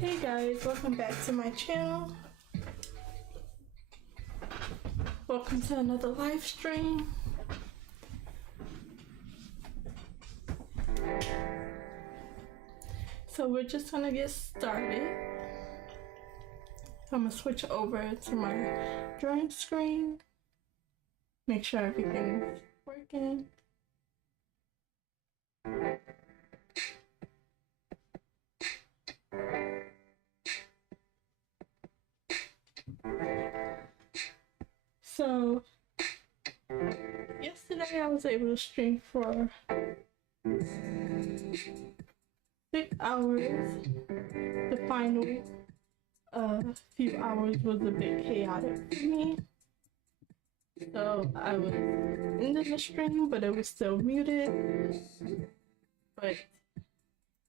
Hey guys, welcome back to my channel. Welcome to another live stream. So we're just gonna get started. I'm gonna switch over to my drawing screen. Make sure everything's working. So yesterday I was able to stream for 6 hours. The final few hours was a bit chaotic for me. So I was in the stream, but it was still muted. But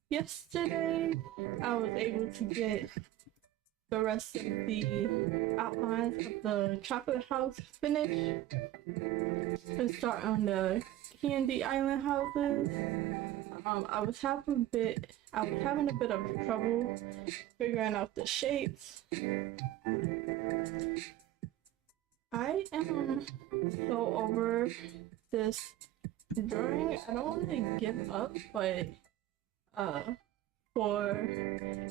yesterday I was able to get the rest of the outlines of the chocolate house finished and start on the candy island houses. I was having a bit of trouble figuring out the shapes. I am so over this drawing. I don't want to give up, but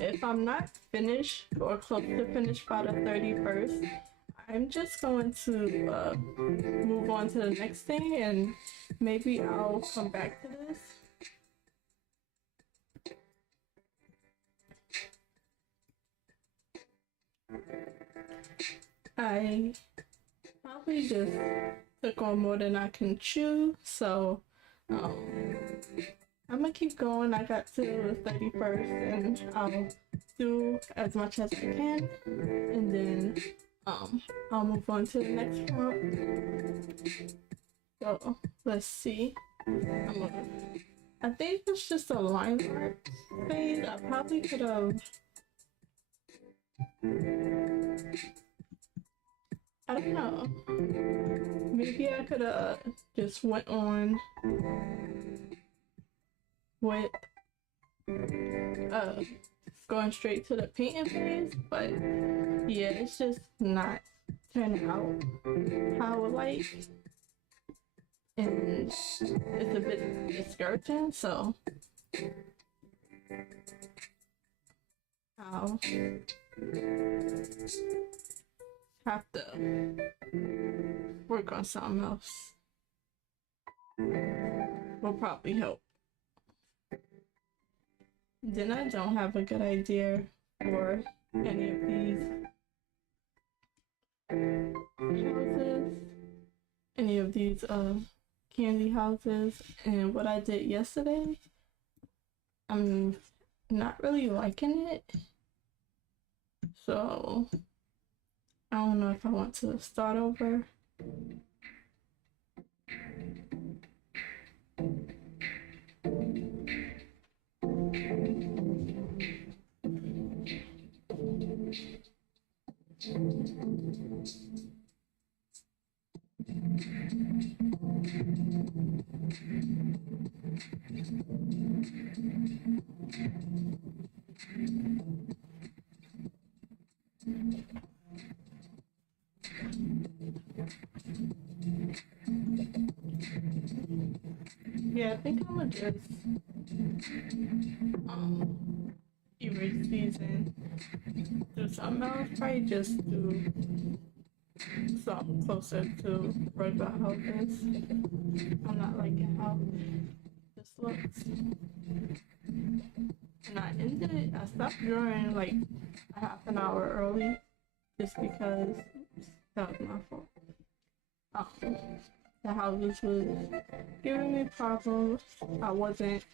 if I'm not finished or close to finished by the 31st, I'm just going to move on to the next thing, and maybe I'll come back to this. I probably just took on more than I can chew, so I'm gonna keep going. I got to the 31st and I'll do as much as I can, and then I'll move on to the next prompt. So let's see. I think it's just a line art phase. I probably could have, I don't know, maybe I could have just went on with going straight to the painting phase, but yeah, it's just not turning out how I would like, and it's a bit discouraging, so I'll have to work on something else. Will probably help. Then I don't have a good idea for any of these houses, any of these candy houses, and what I did yesterday, I'm not really liking it. So I don't know if I want to start over. Yeah, I think I'm gonna just erase these and do something else. Probably just do something closer to regular houses. I'm not liking how this looks. And I stopped drawing like a half an hour early just because that was my fault. The houses was giving me problems. I wasn't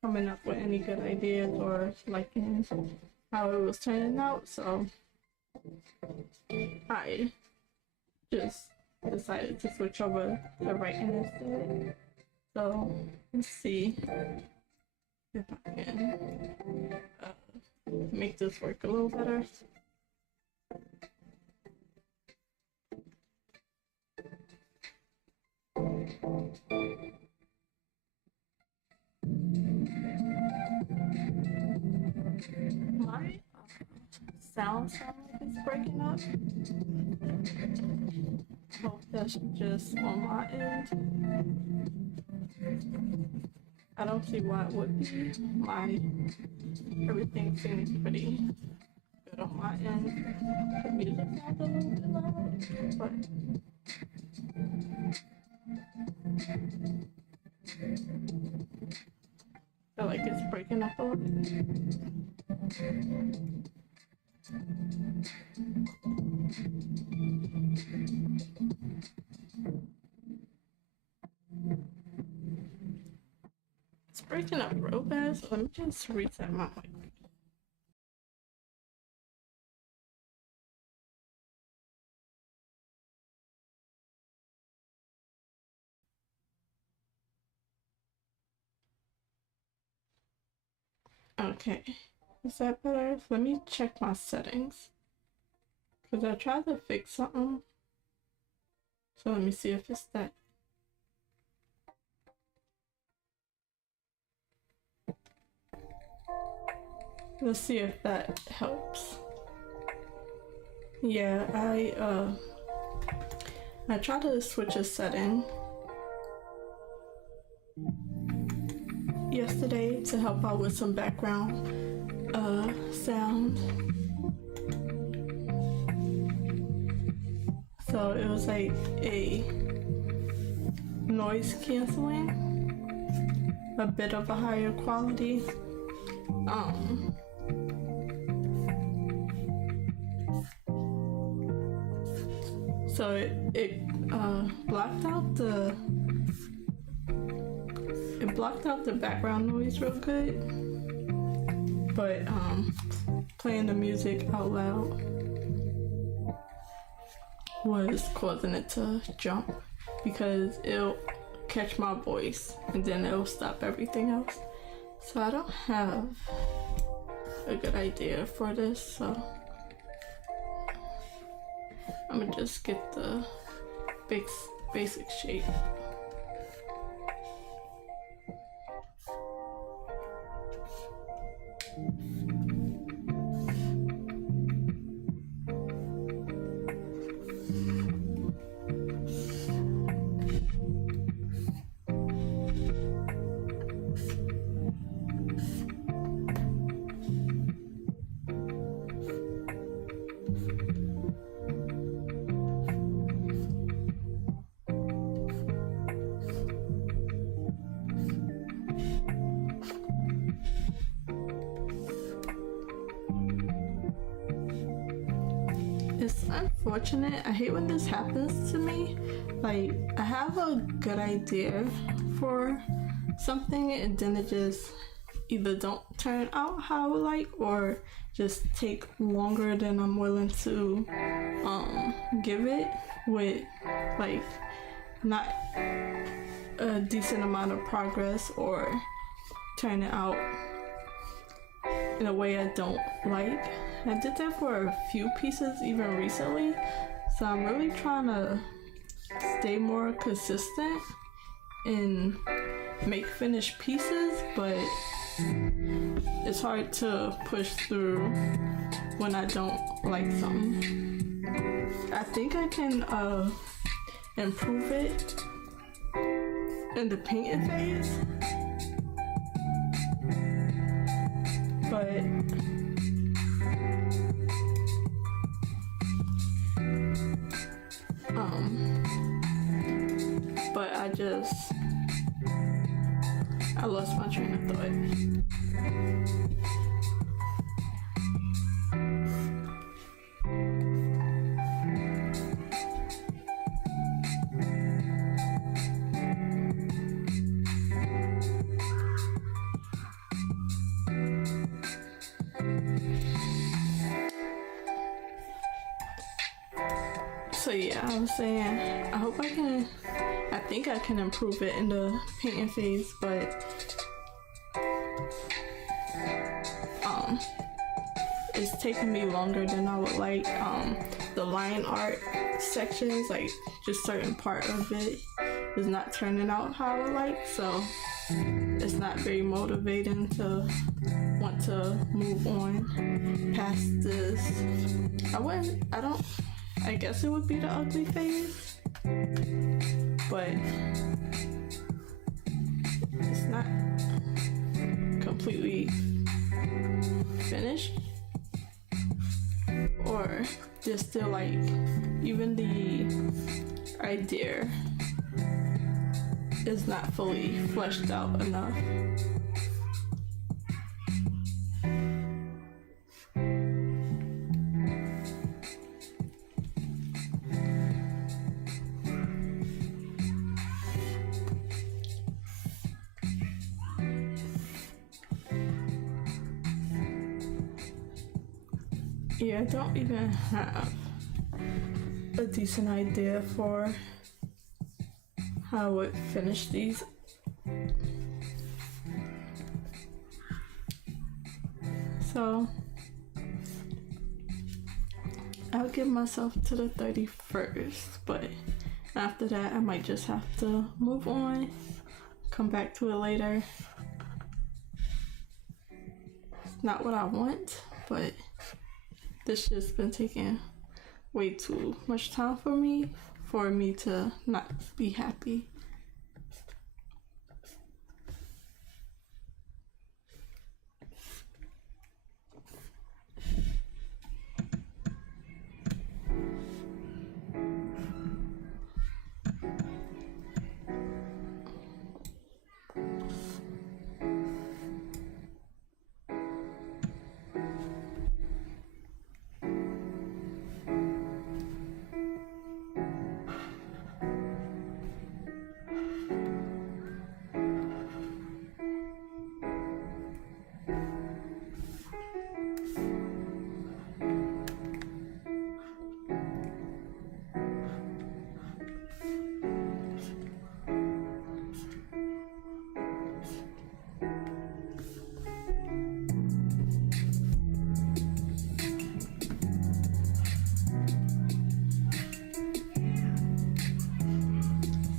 coming up with any good ideas or liking how it was turning out, so I just decided to switch over to writing instead. So let's see if I can make this work a little better. sound like it's breaking up. Hope that's just on my end. I don't see why it would be. Everything seems pretty good on my end. The music sounds a little bit loud, but I feel like it's breaking up a little bit. It's breaking up real bad, so let me just reset my mic. Okay, is that better? Let me check my settings, because I tried to fix something. So let me see if it's that. Let's see if that helps. Yeah, I tried to switch a setting yesterday to help out with some background sound. So it was like a noise canceling, a bit of a higher quality. So it blocked out the background noise real good, but playing the music out loud was causing it to jump, because it'll catch my voice and then it'll stop everything else. So I don't have a good idea for this, so I'm gonna just get the basic shape. It's unfortunate. I hate when this happens to me. Like, I have a good idea for something and then it just either don't turn out how I would like, or just take longer than I'm willing to give it, with like not a decent amount of progress, or turn it out in a way I don't like. I did that for a few pieces even recently, so I'm really trying to stay more consistent and make finished pieces, but it's hard to push through when I don't like something. I think I can improve it in the painting phase, but I lost my train of thought. So yeah, I was saying, I think I can improve it in the painting phase, but it's taking me longer than I would like. The line art sections, like just certain part of it, is not turning out how I would like, so it's not very motivating to want to move on past this. I guess it would be the ugly phase, but it's not completely finished, or there's still like, even the idea is not fully fleshed out enough. Yeah, I don't even have a decent idea for how I would finish these. So I'll give myself to the 31st, but after that I might just have to move on, come back to it later. It's not what I want, but this shit's been taking way too much time for me to not be happy.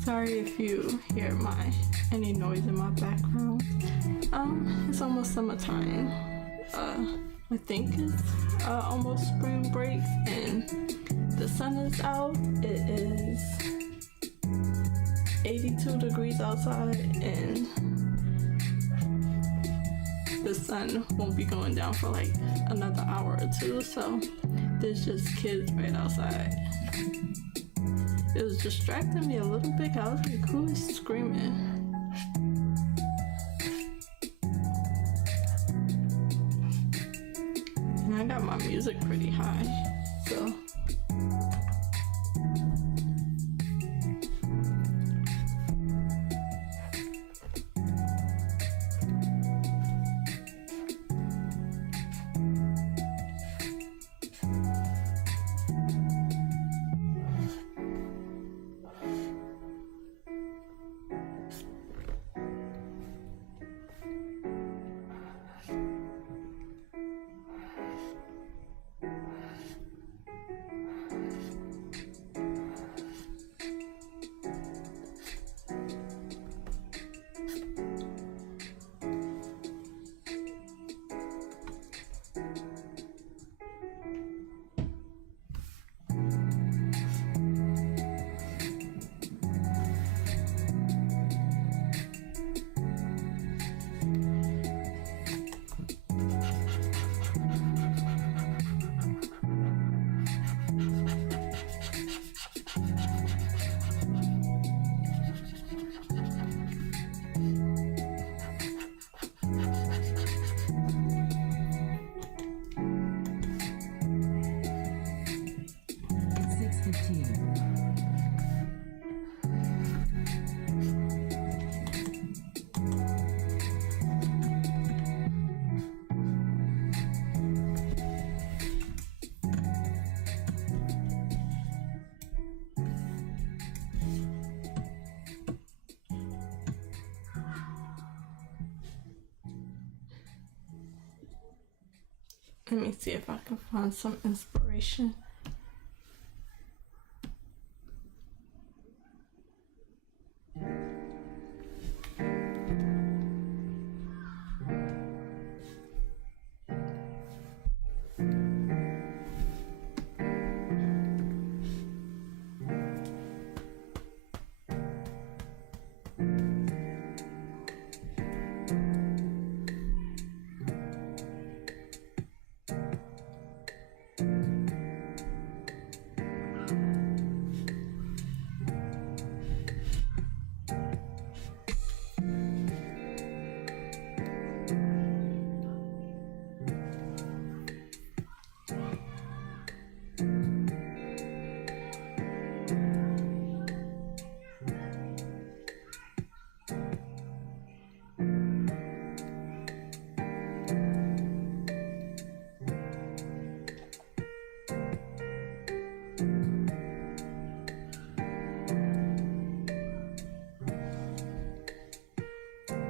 Sorry if you hear any noise in my background. It's almost summertime. I think it's almost spring break and the sun is out. It is 82 degrees outside and the sun won't be going down for like another hour or two, so there's just kids right outside. It was distracting me a little bit. I was like, who is screaming? And I got my music pretty high, so. Let me see if I can find some inspiration.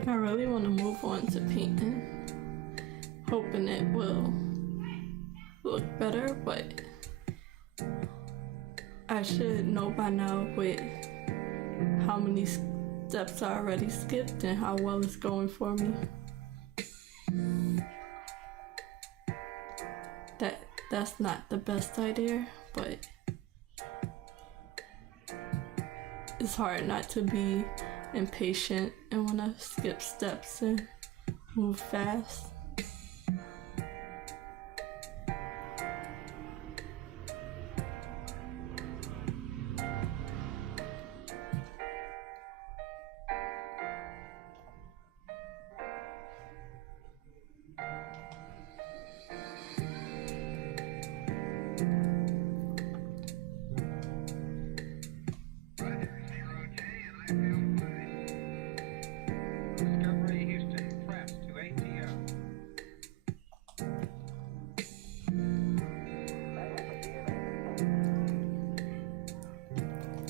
I really want to move on to painting, hoping it will look better, but I should know by now with how many steps I already skipped and how well it's going for me. That's not the best idea, but it's hard not to be impatient and want to skip steps and move fast.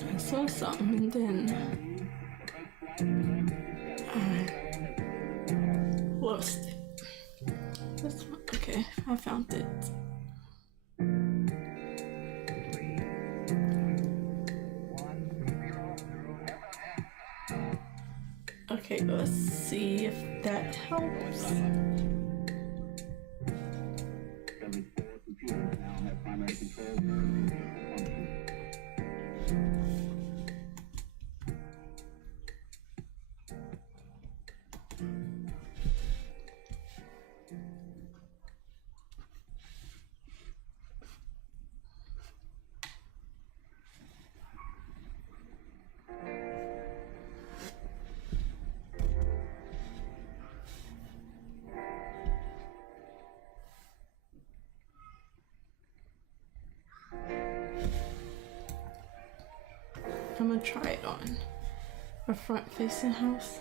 I saw something and then I lost it. This one, okay, I found it. Okay, let's see if that helps. I'm gonna try it on a front-facing house.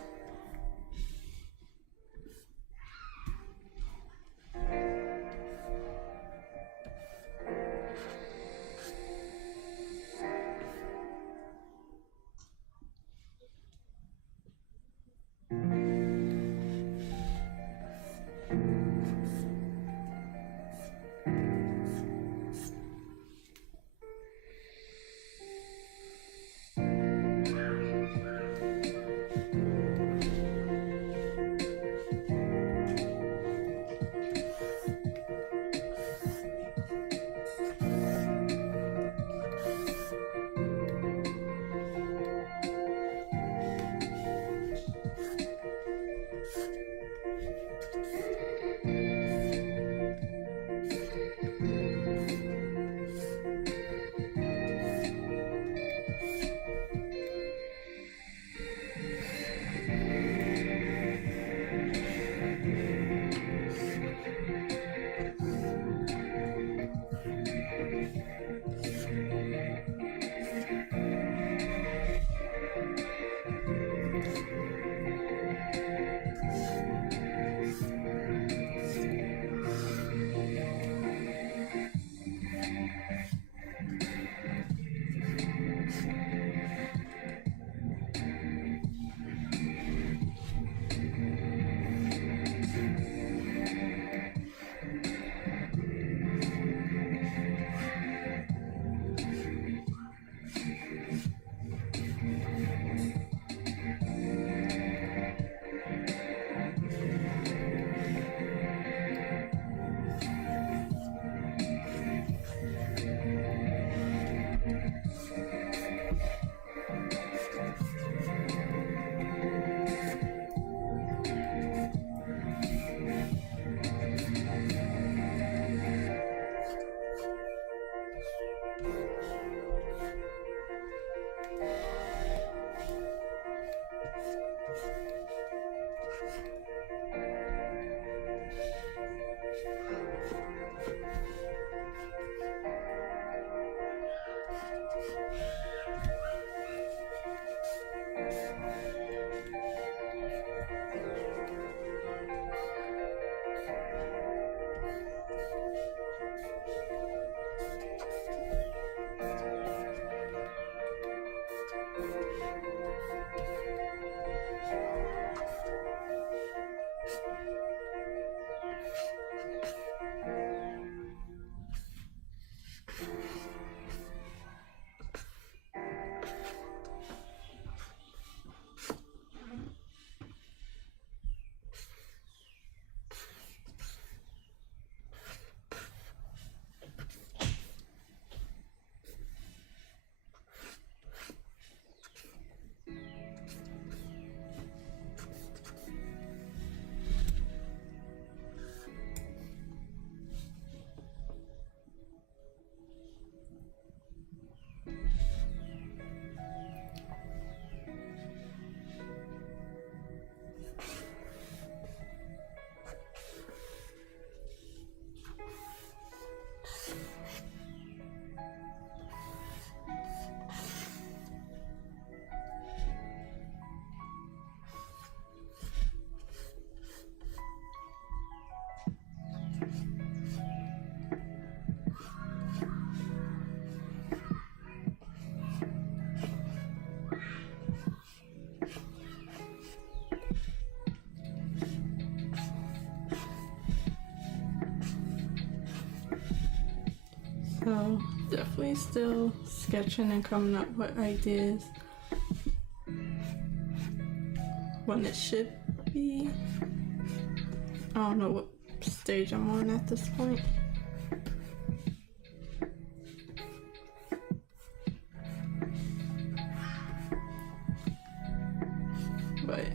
So definitely still sketching and coming up with ideas when it should be. I don't know what stage I'm on at this point. But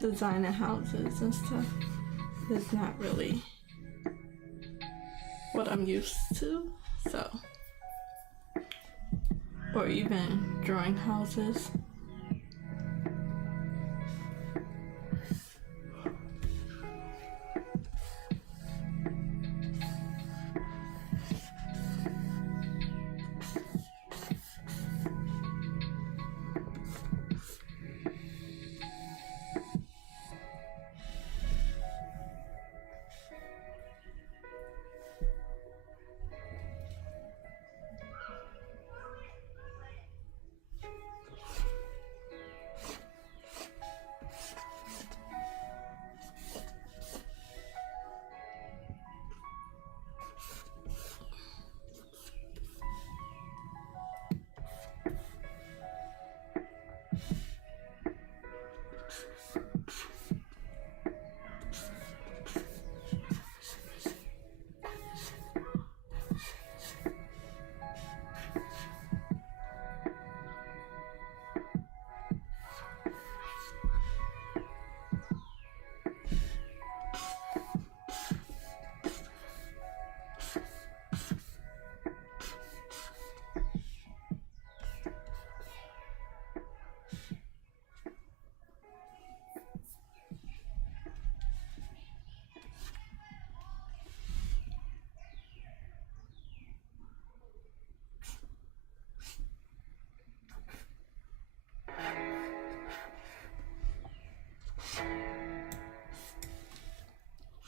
designing houses and stuff is not really what I'm used to, so, or even drawing houses.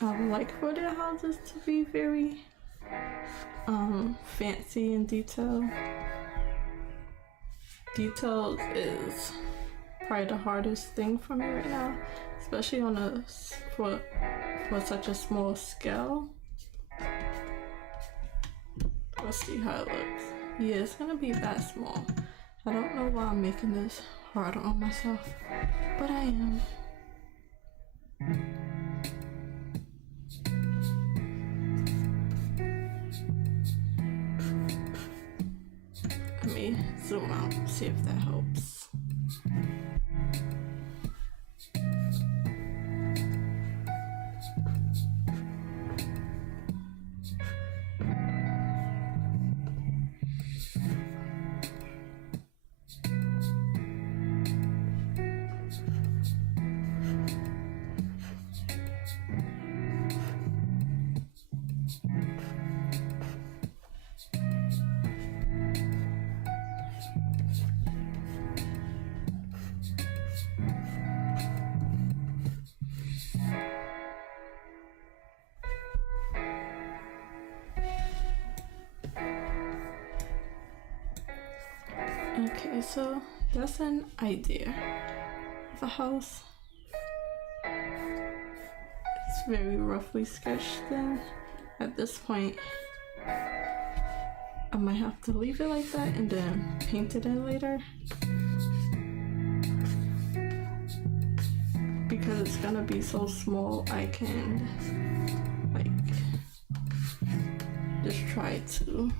I would like for their houses to be very fancy and detailed. Details is probably the hardest thing for me right now, especially on a for such a small scale. Let's see how it looks. Yeah, it's gonna be that small. I don't know why I'm making this harder on myself, but I am. Let me zoom out, see if that helps. Okay, so that's an idea of a house. It's very roughly sketched then. At this point, I might have to leave it like that and then paint it in later. Because it's gonna be so small, I can like just try to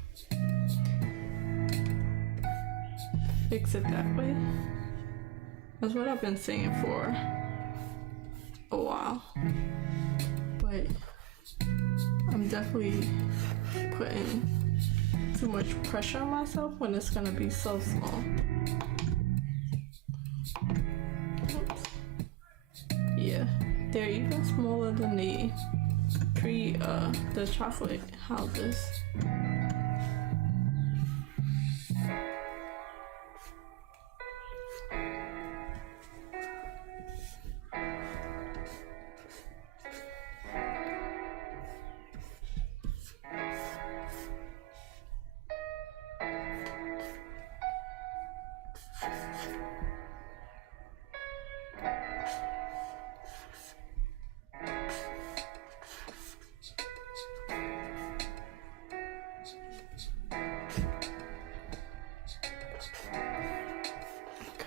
fix it that way. That's what I've been saying for a while. But I'm definitely putting too much pressure on myself when it's gonna be so small. Oops. Yeah, they're even smaller than the chocolate houses.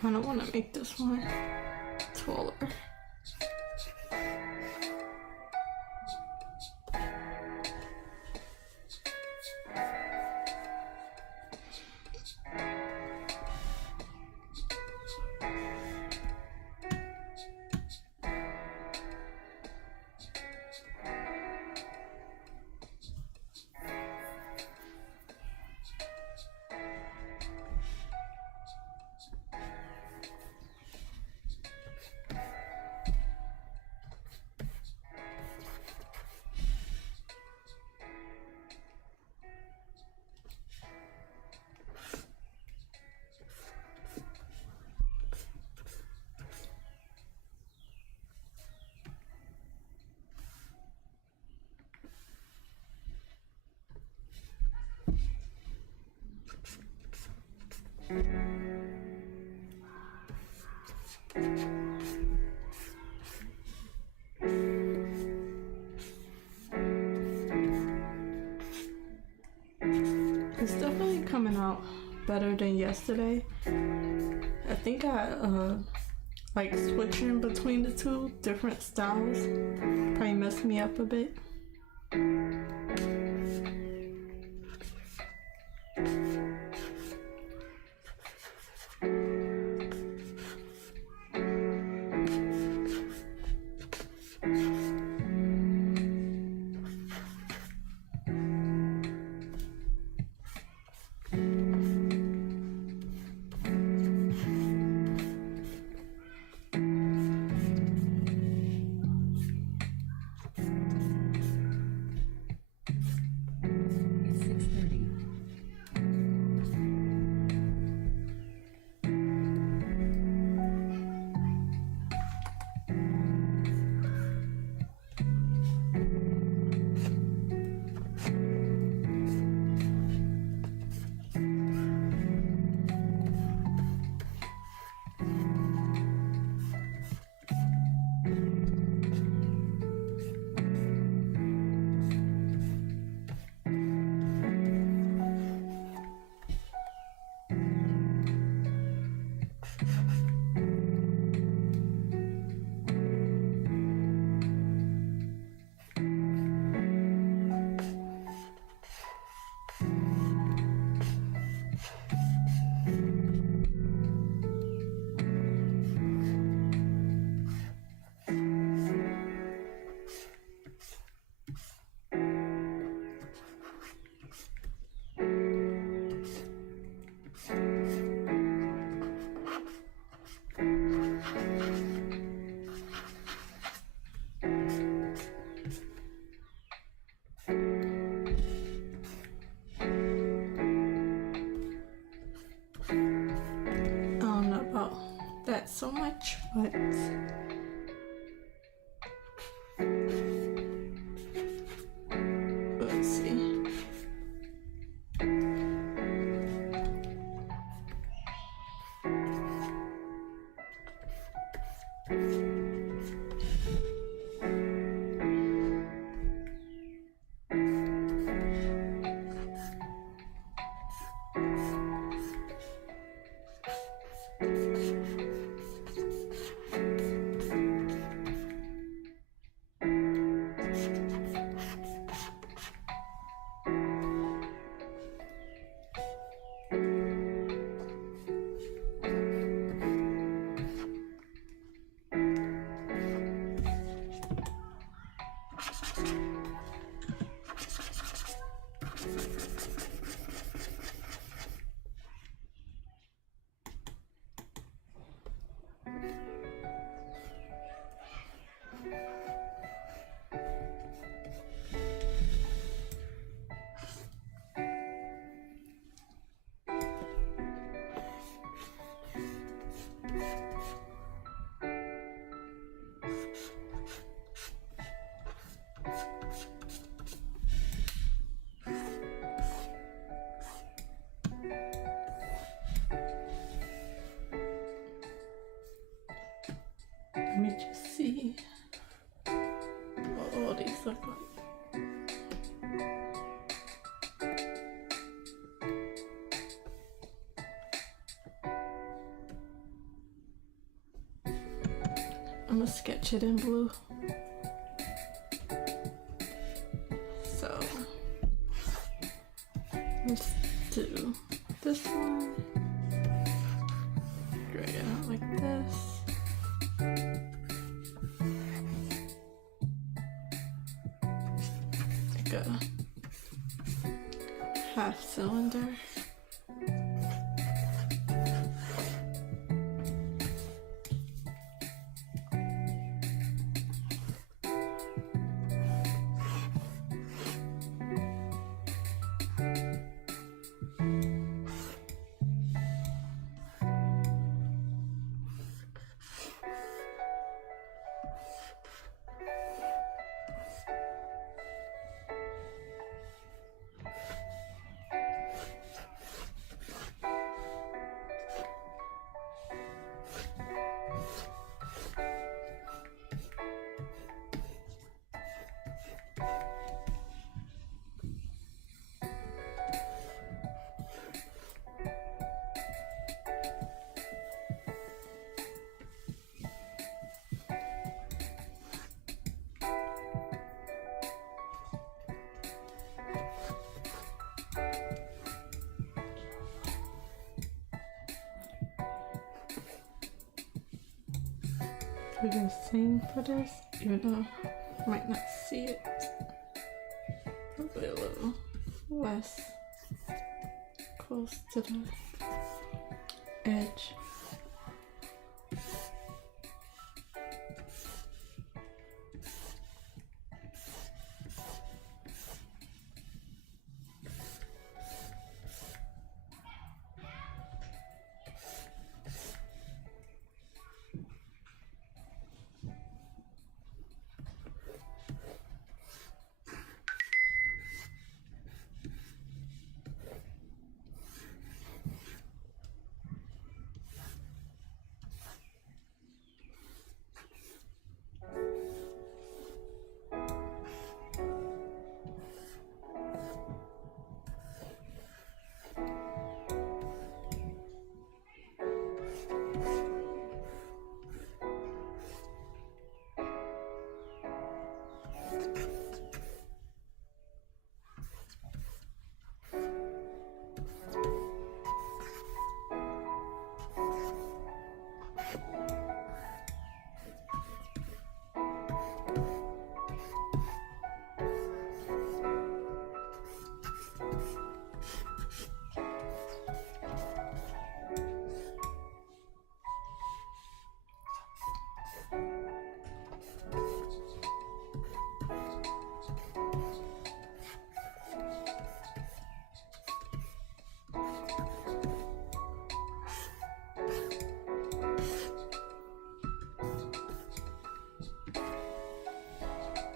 kind of want to make this one taller. It's definitely coming out better than yesterday. I think I like switching between the two different styles probably messed me up a bit. That so much, but let's see. Let me just see what all these look like. I'm gonna sketch it in blue. So let's do this one. Gray it out like this. Like a half cylinder. Do the same for this, even though I might not see it. Probably a little less close to the edge.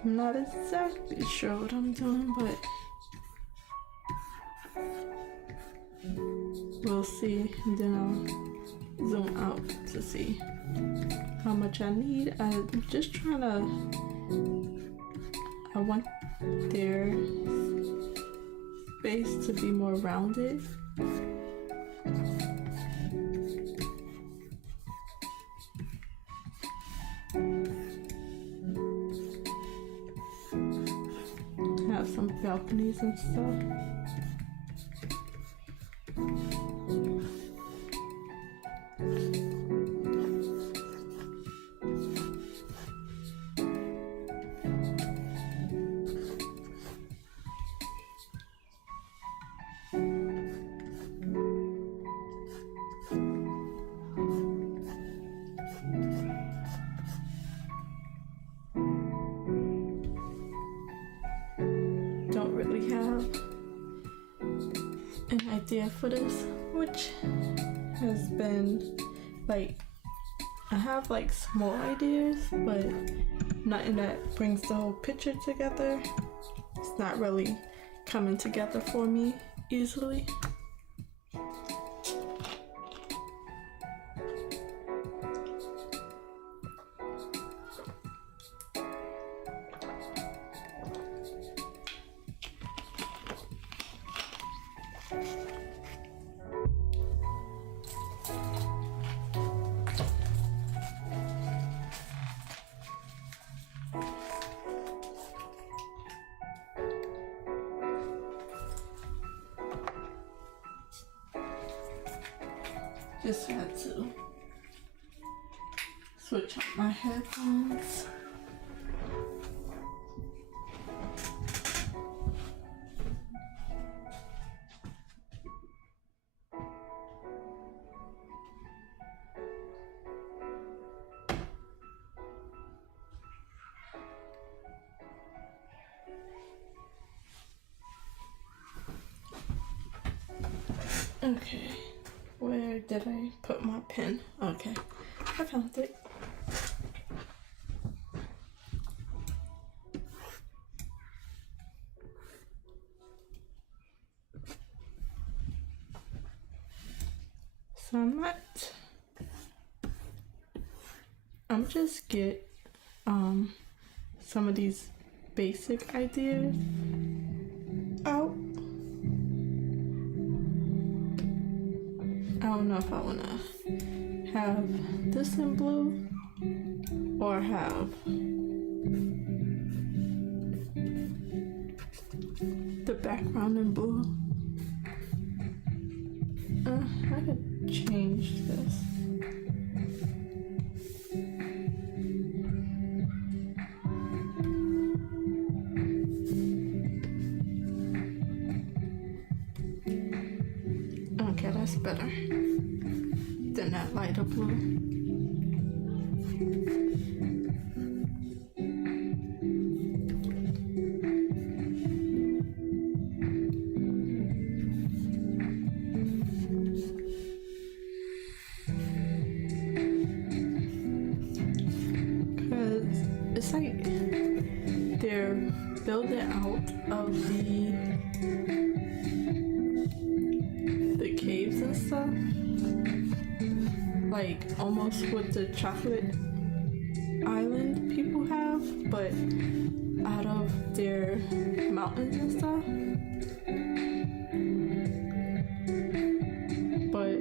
I'm not exactly sure what I'm doing, but we'll see, and then I'll zoom out to see how much I need. I'm just trying to, I want their face to be more rounded. Have some balconies and stuff. Don't really have an idea for this, which has been like, I have like small ideas, but nothing that brings the whole picture together. It's not really coming together for me easily. Just had to switch on my headphones. Okay, where did I put my pen? Okay, I found it. So I'm just get some of these basic ideas out. I don't know if I want to have this in blue or have the background in blue. I could change this. Okay, that's better than that lighter blue. Because it's like they're building out of the caves and stuff, like almost what the chocolate island people have, but out of their mountains and stuff. But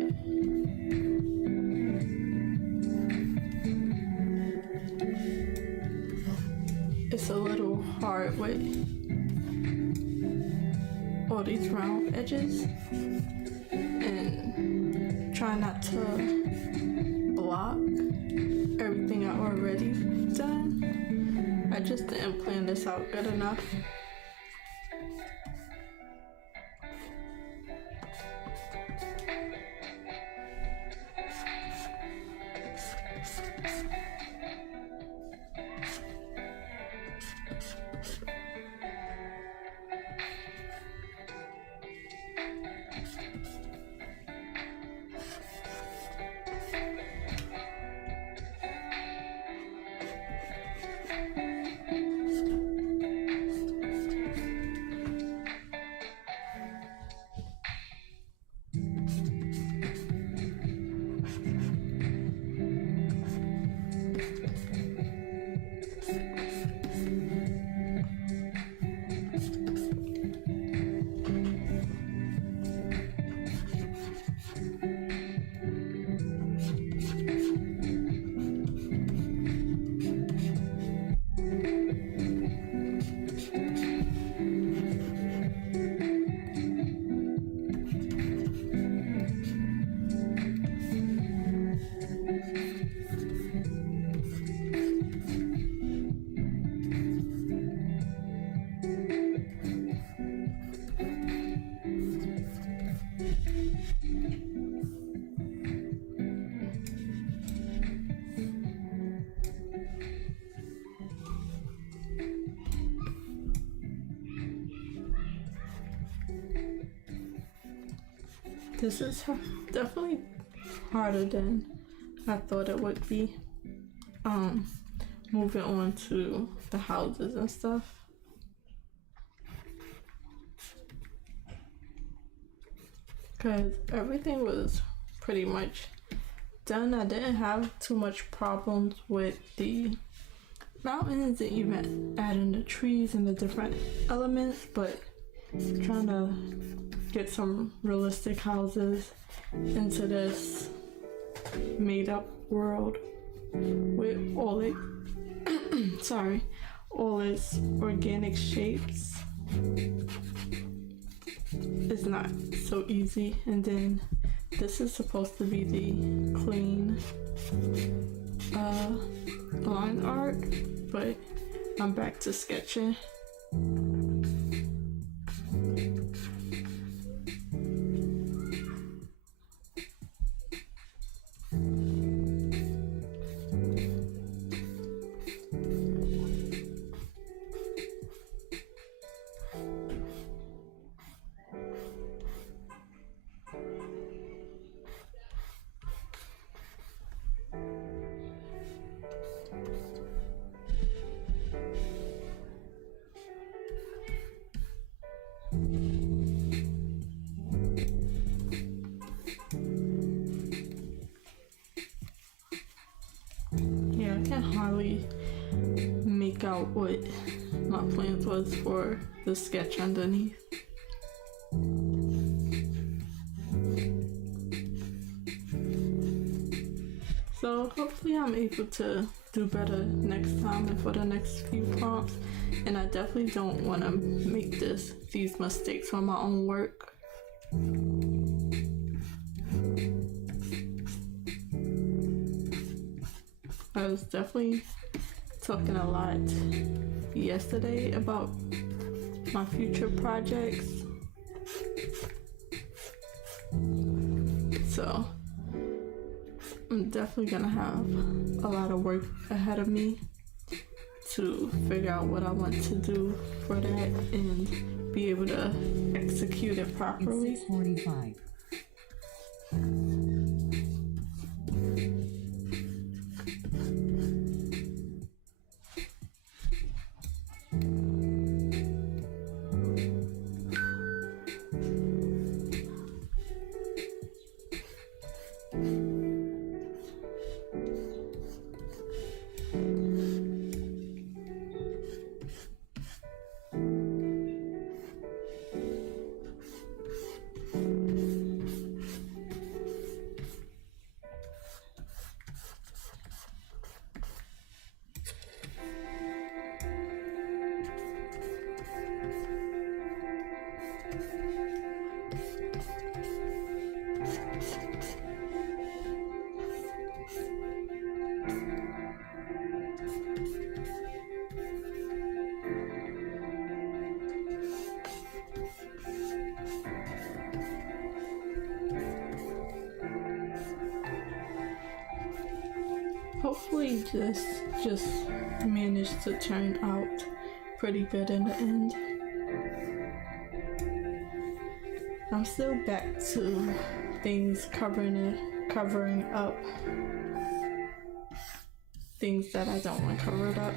it's a little hard with all these round edges, and try not to block everything I already done. I just didn't plan this out good enough. This is definitely harder than I thought it would be. Moving on to the houses and stuff. Because everything was pretty much done. I didn't have too much problems with the mountains and even adding the trees and the different elements, but trying to get some realistic houses into this made up world with all it all its organic shapes is not so easy. And then this is supposed to be the clean line art, but I'm back to sketching. Yeah, I can hardly make out what my plans was for the sketch underneath. So hopefully I'm able to do better next time and for the next few prompts. And I definitely don't want to make these mistakes on my own work. I was definitely talking a lot yesterday about my future projects. So I'm definitely gonna have a lot of work ahead of me to figure out what I want to do for that and be able to execute it properly. It's 6:45. Hopefully this just managed to turn out pretty good in the end. I'm still back to things covering up things that I don't want covered up.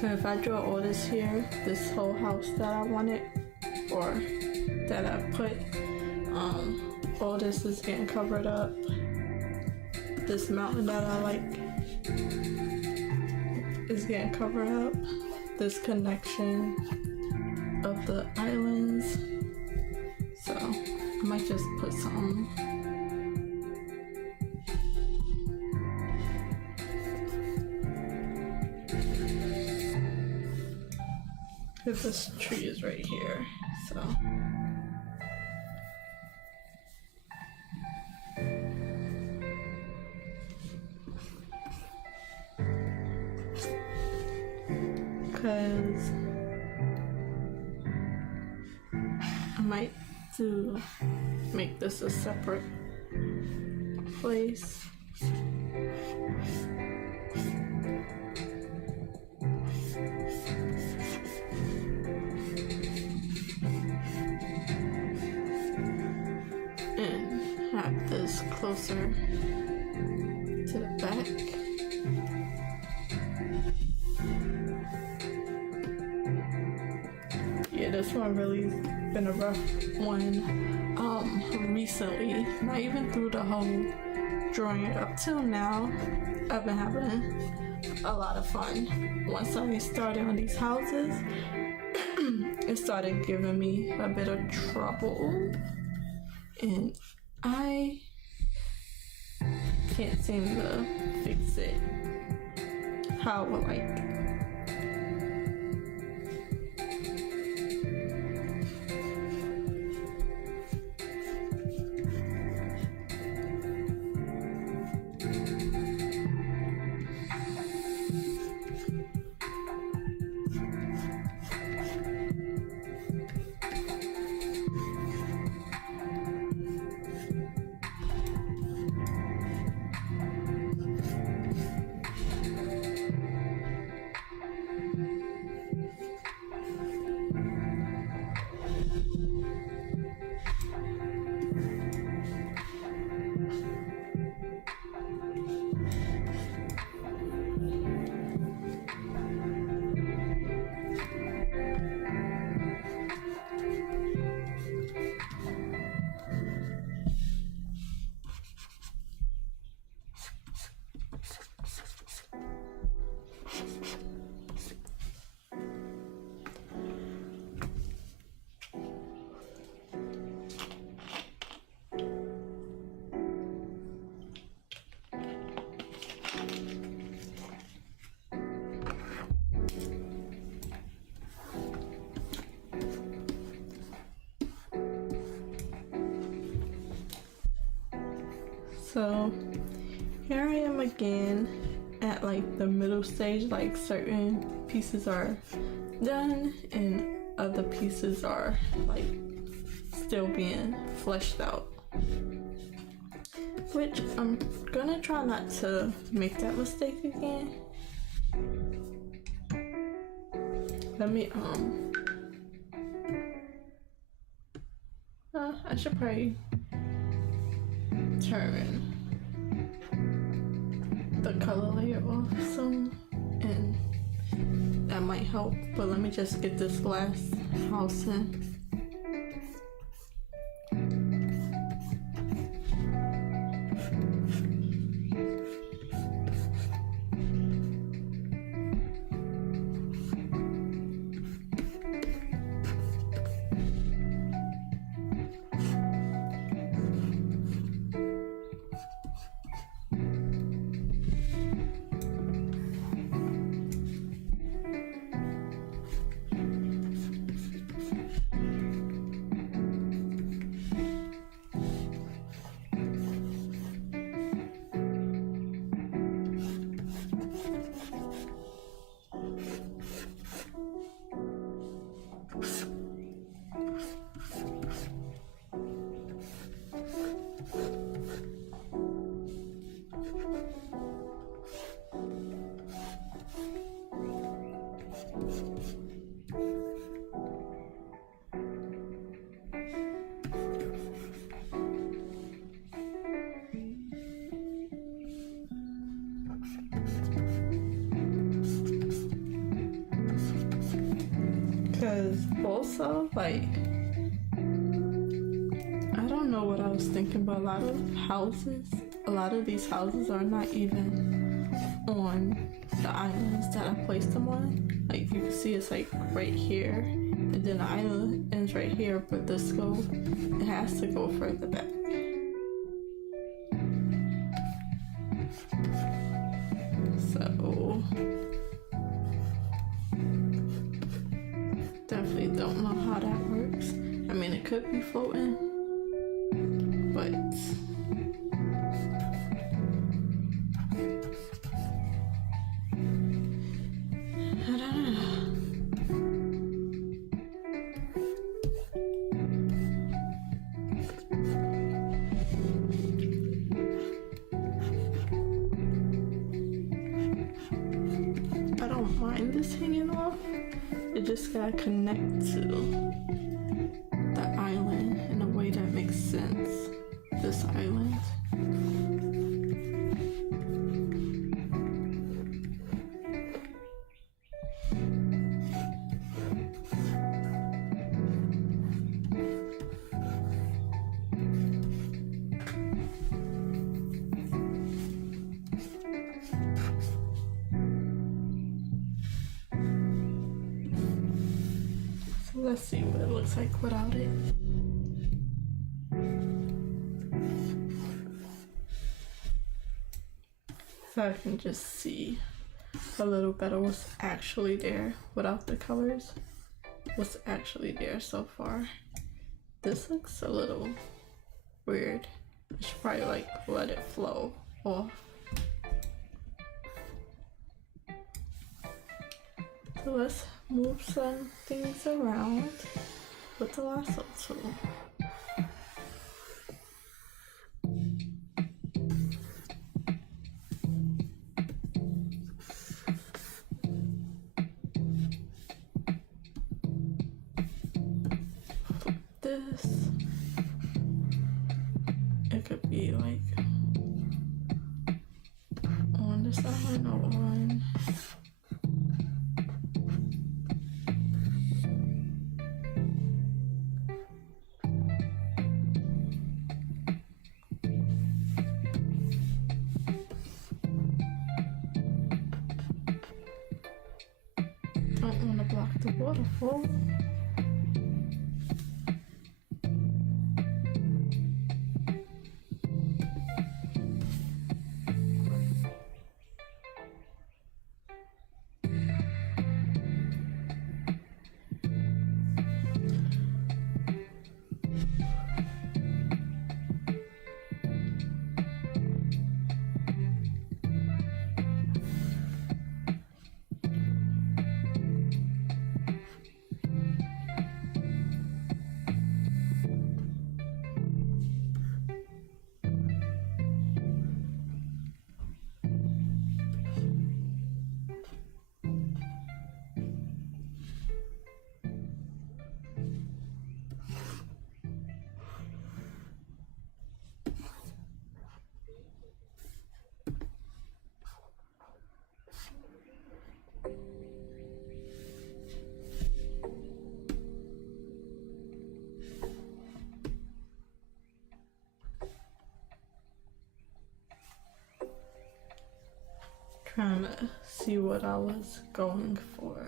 So if I draw all this here, this whole house that I wanted, or that I put, all this is getting covered up. This mountain that I like is getting covered up. This connection of the islands. So I might just put some if this tree is right here, so because I might make this a separate place. And have this closer to the back. Yeah, this one really been a rough one recently. Not even through the whole drawing up till now. I've been having a lot of fun. Once I started on these houses, it started giving me a bit of trouble, and I can't seem to fix it how I would like. So here I am again at like the middle stage, like certain pieces are done and other pieces are like still being fleshed out, which I'm gonna try not to make that mistake again. Let me I should probably turn the color layer off some, and that might help. But let me just get this last house in. Because also, like, I don't know what I was thinking, but a lot of these houses are not even on the islands that I placed them on. Like, you can see it's like right here, and then the island ends right here, but it has to go further back. So definitely don't know how that works. I mean, it could be floating, but I don't know. I don't mind this hanging off. It just gotta connect to the island in a way that makes sense. This island. Let's see what it looks like without it. So I can just see a little better what's actually there without the colors. What's actually there so far. This looks a little weird. I should probably like let it flow off. So let's move some things around with the lasso tool. Flip this. It could be like on this side or on. Don't want to block the waterfall. Trying to see what I was going for.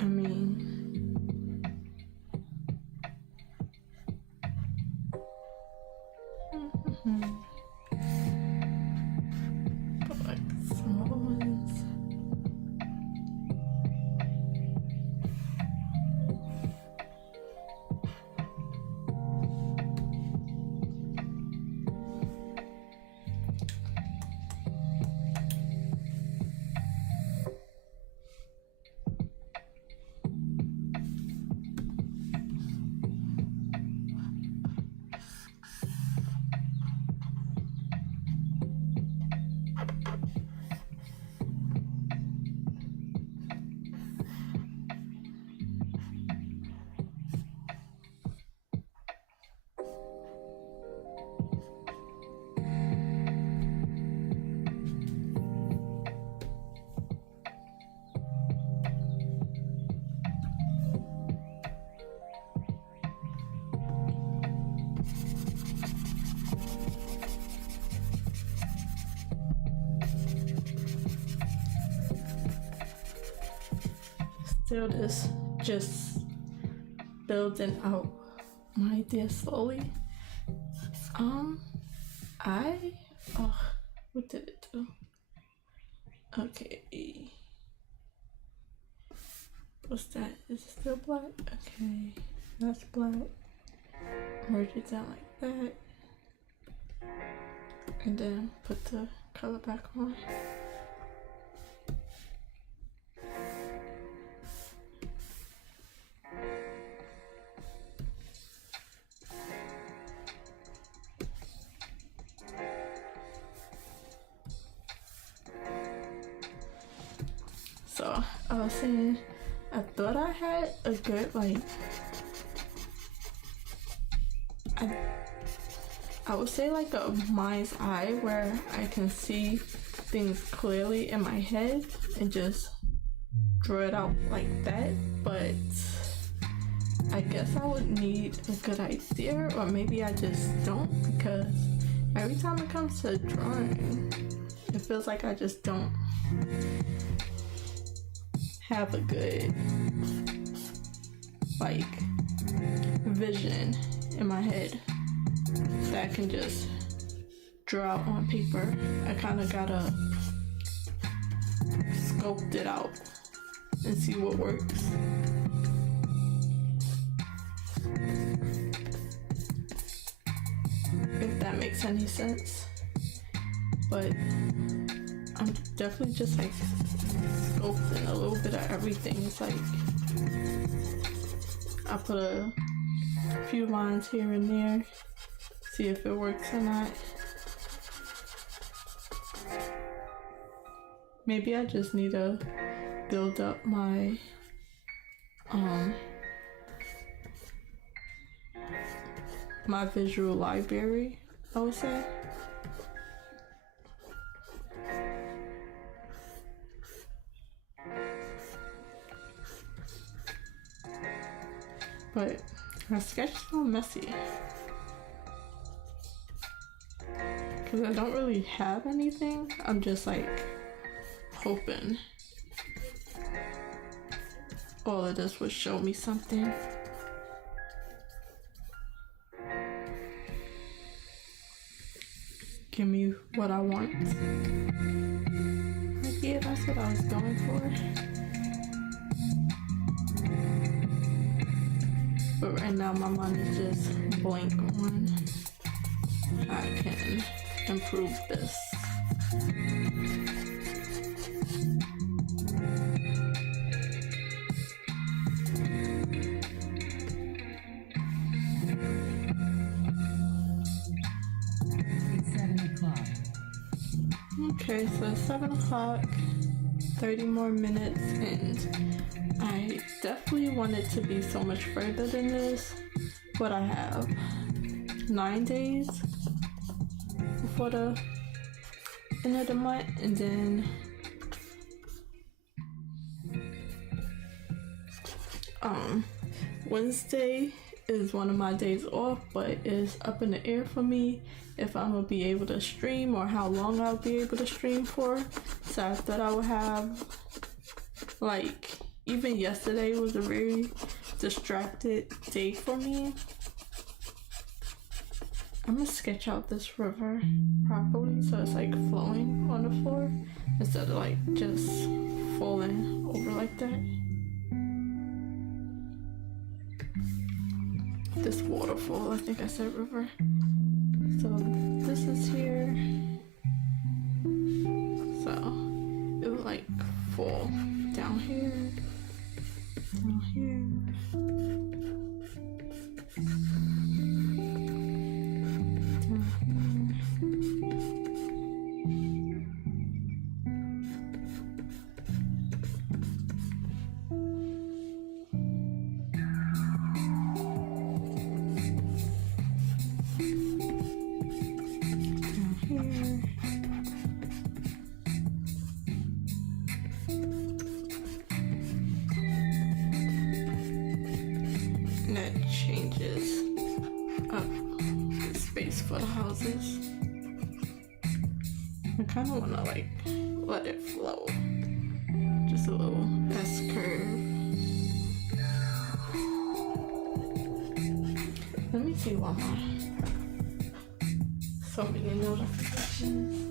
I mean, but like small ones. Still this just building out my idea slowly. What did it do? Okay. What's that? Is it still black? Okay, that's black. Merge it down like that. And then put the color back on. So I was saying, I thought I had a good I would say like a mind's eye where I can see things clearly in my head and just draw it out like that, but I guess I would need a good idea, or maybe I just don't, because every time it comes to drawing, it feels like I just don't have a good vision in my head that I can just draw out on paper. I kind of gotta sculpt it out and see what works. If that makes any sense. But I'm definitely just sculpting a little bit of everything. It's like I put a few lines here and there, see if it works or not. Maybe I just need to build up my my visual library, I would say. But my sketch is so messy because I don't really have anything. I'm just hoping all of this would show me something. Give me what I want. Yeah, that's what I was going for. But right now my mind is just blank on how I can improve this. Okay, so it's 7 o'clock, 30 more minutes, and I definitely want it to be so much further than this, but I have 9 days before the end of the month, and then um Wednesday is one of my days off, but it's up in the air for me if I'm gonna be able to stream or how long I'll be able to stream for. So I thought I would have, like, even yesterday was a very distracted day for me. I'm gonna sketch out this river properly so it's like flowing on the floor instead of like just falling over like that. This waterfall, I think I said river. So this is here. So it would like fall down here, down here. That changes up the space for the houses. I kind of want to like let it flow, just a little S curve. Let me see one more. So many notifications.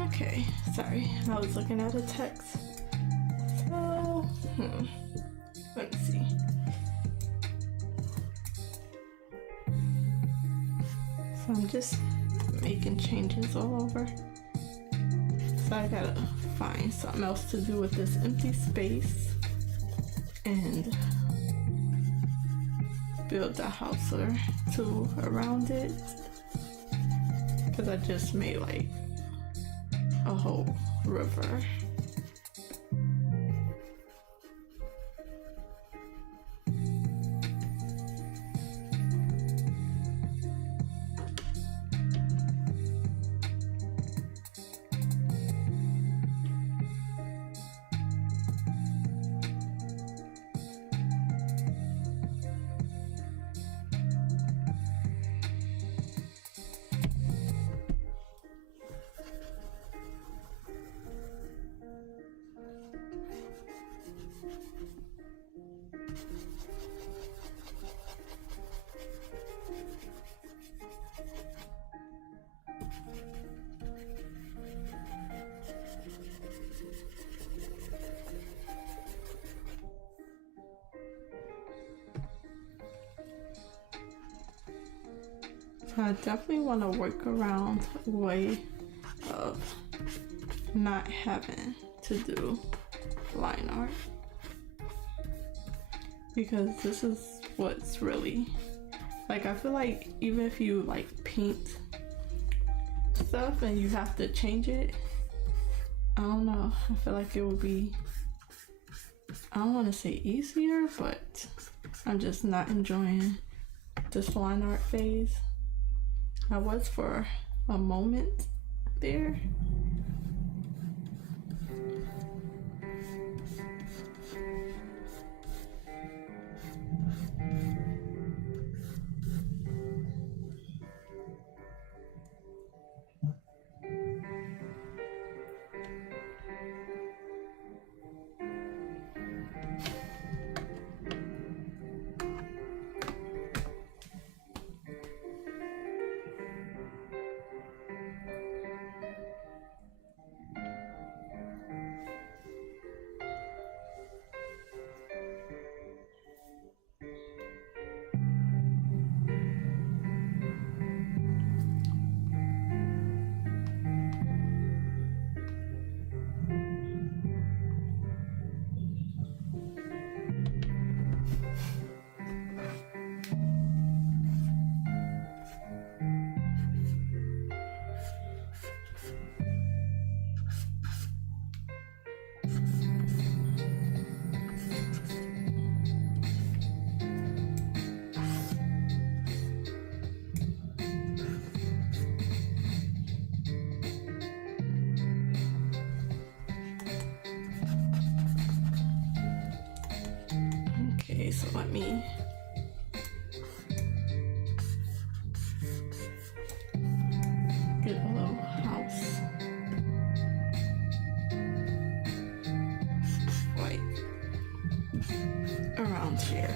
Okay, sorry, I was looking at a text. So, let me see. So I'm just making changes all over. So I gotta find something else to do with this empty space and build a house or two around it. Because I just made like a whole river. I definitely want to work around a way of not having to do line art, because this is what's really like, I feel like even if you like paint stuff and you have to change it, I don't know, I feel like it would be, I don't want to say easier, but I'm just not enjoying this line art phase. I was for a moment there. Okay, so let me get a little house like around here.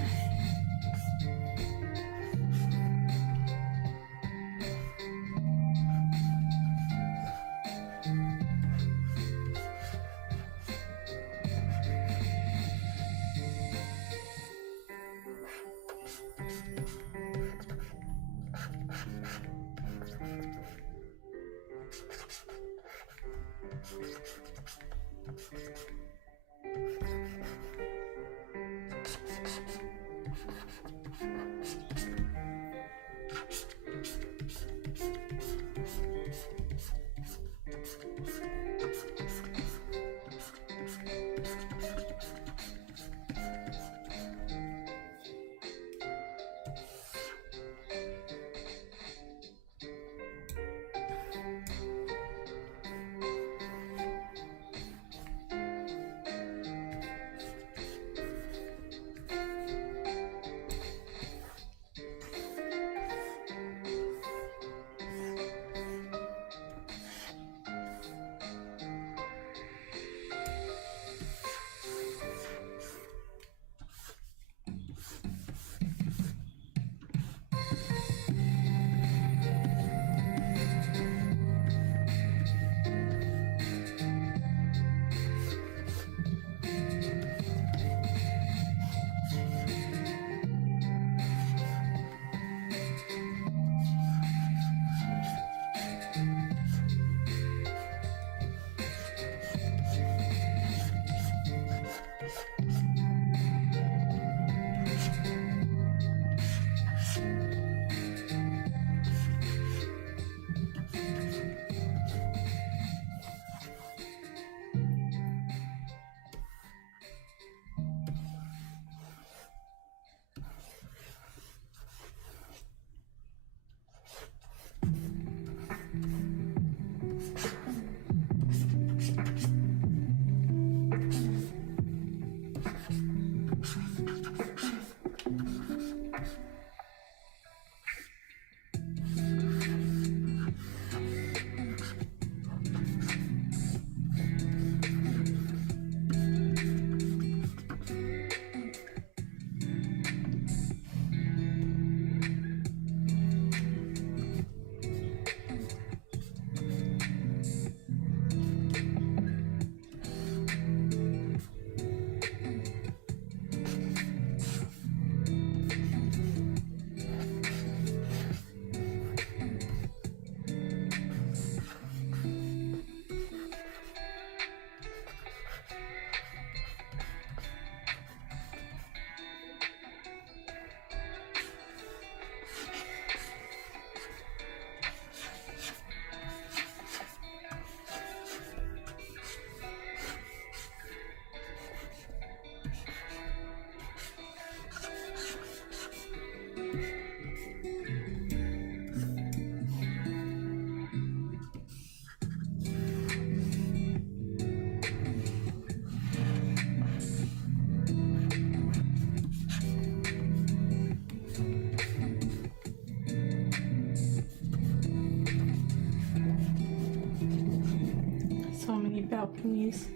many balconies.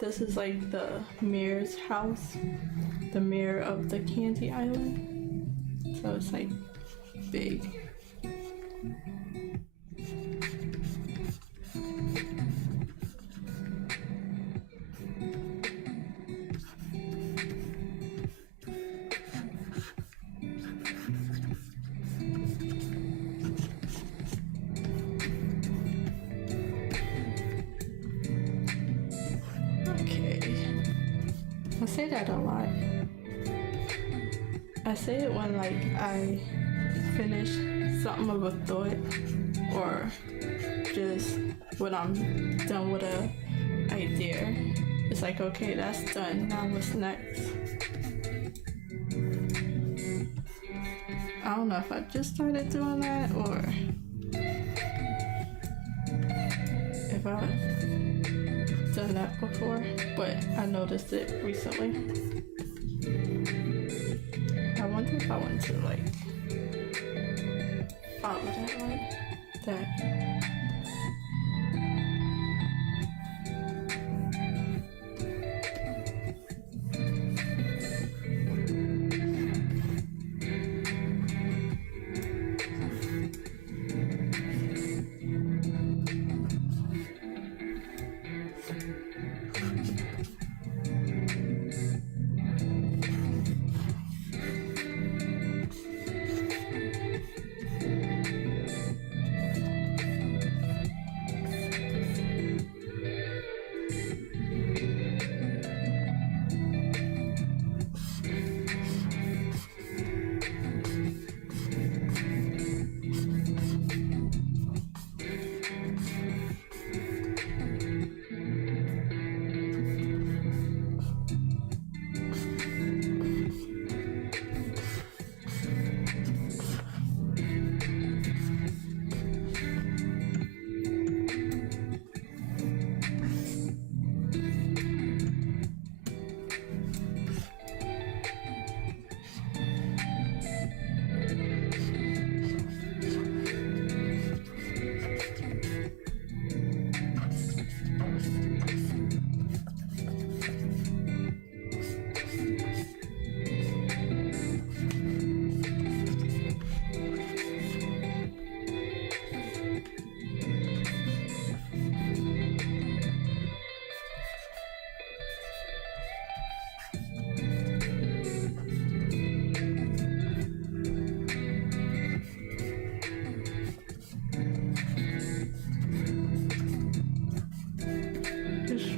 This is like the mayor's house, the mayor of the Candy Island. So it's like big. I say that a lot. I say it when like I finish something of a thought, or just when I'm done with a idea. It's like, okay, that's done. Now what's next? I don't know if I just started doing that or if I've done that before, but I noticed it recently. I wonder if I want to like follow that one. That.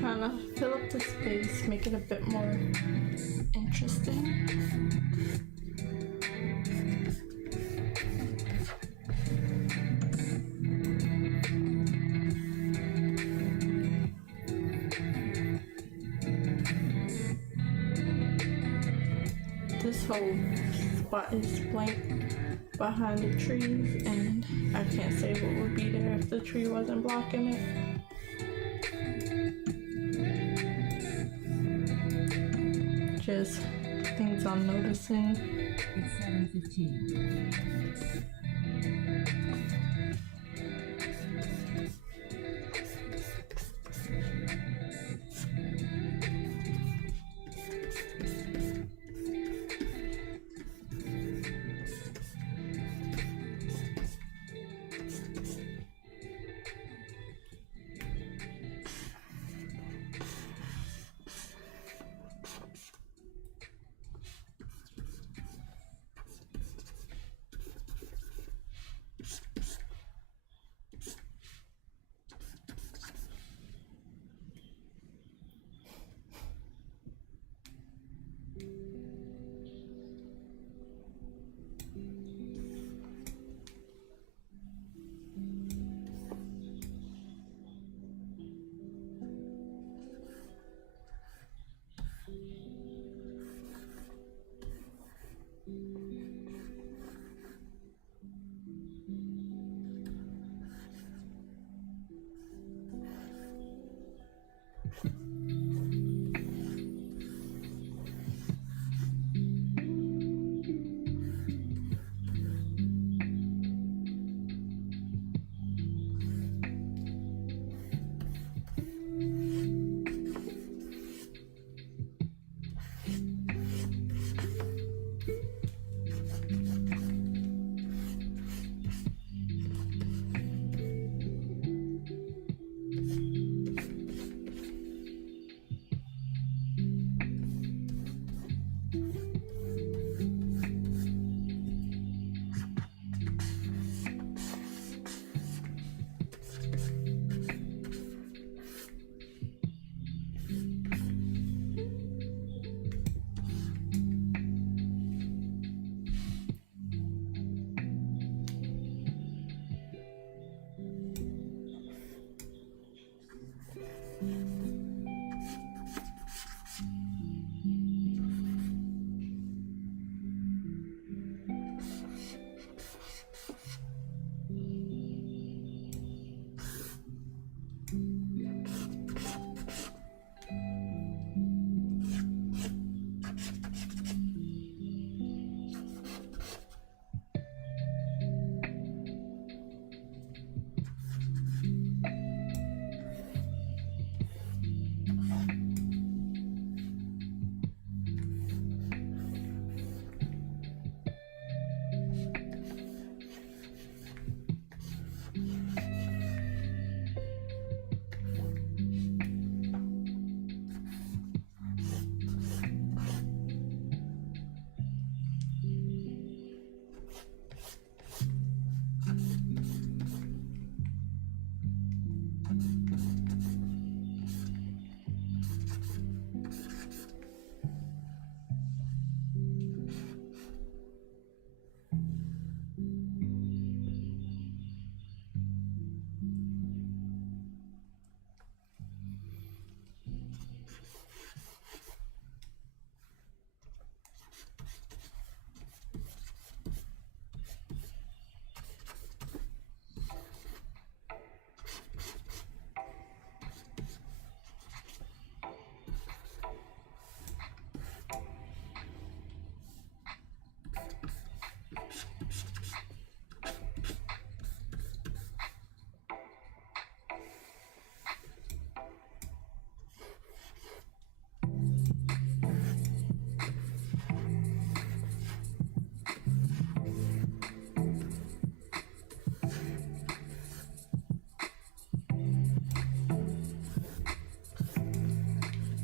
Trying to fill up the space, make it a bit more interesting. This whole spot is blank behind the trees, and I can't say what would be there if the tree wasn't blocking it. Just things I'm noticing. It's 7:15.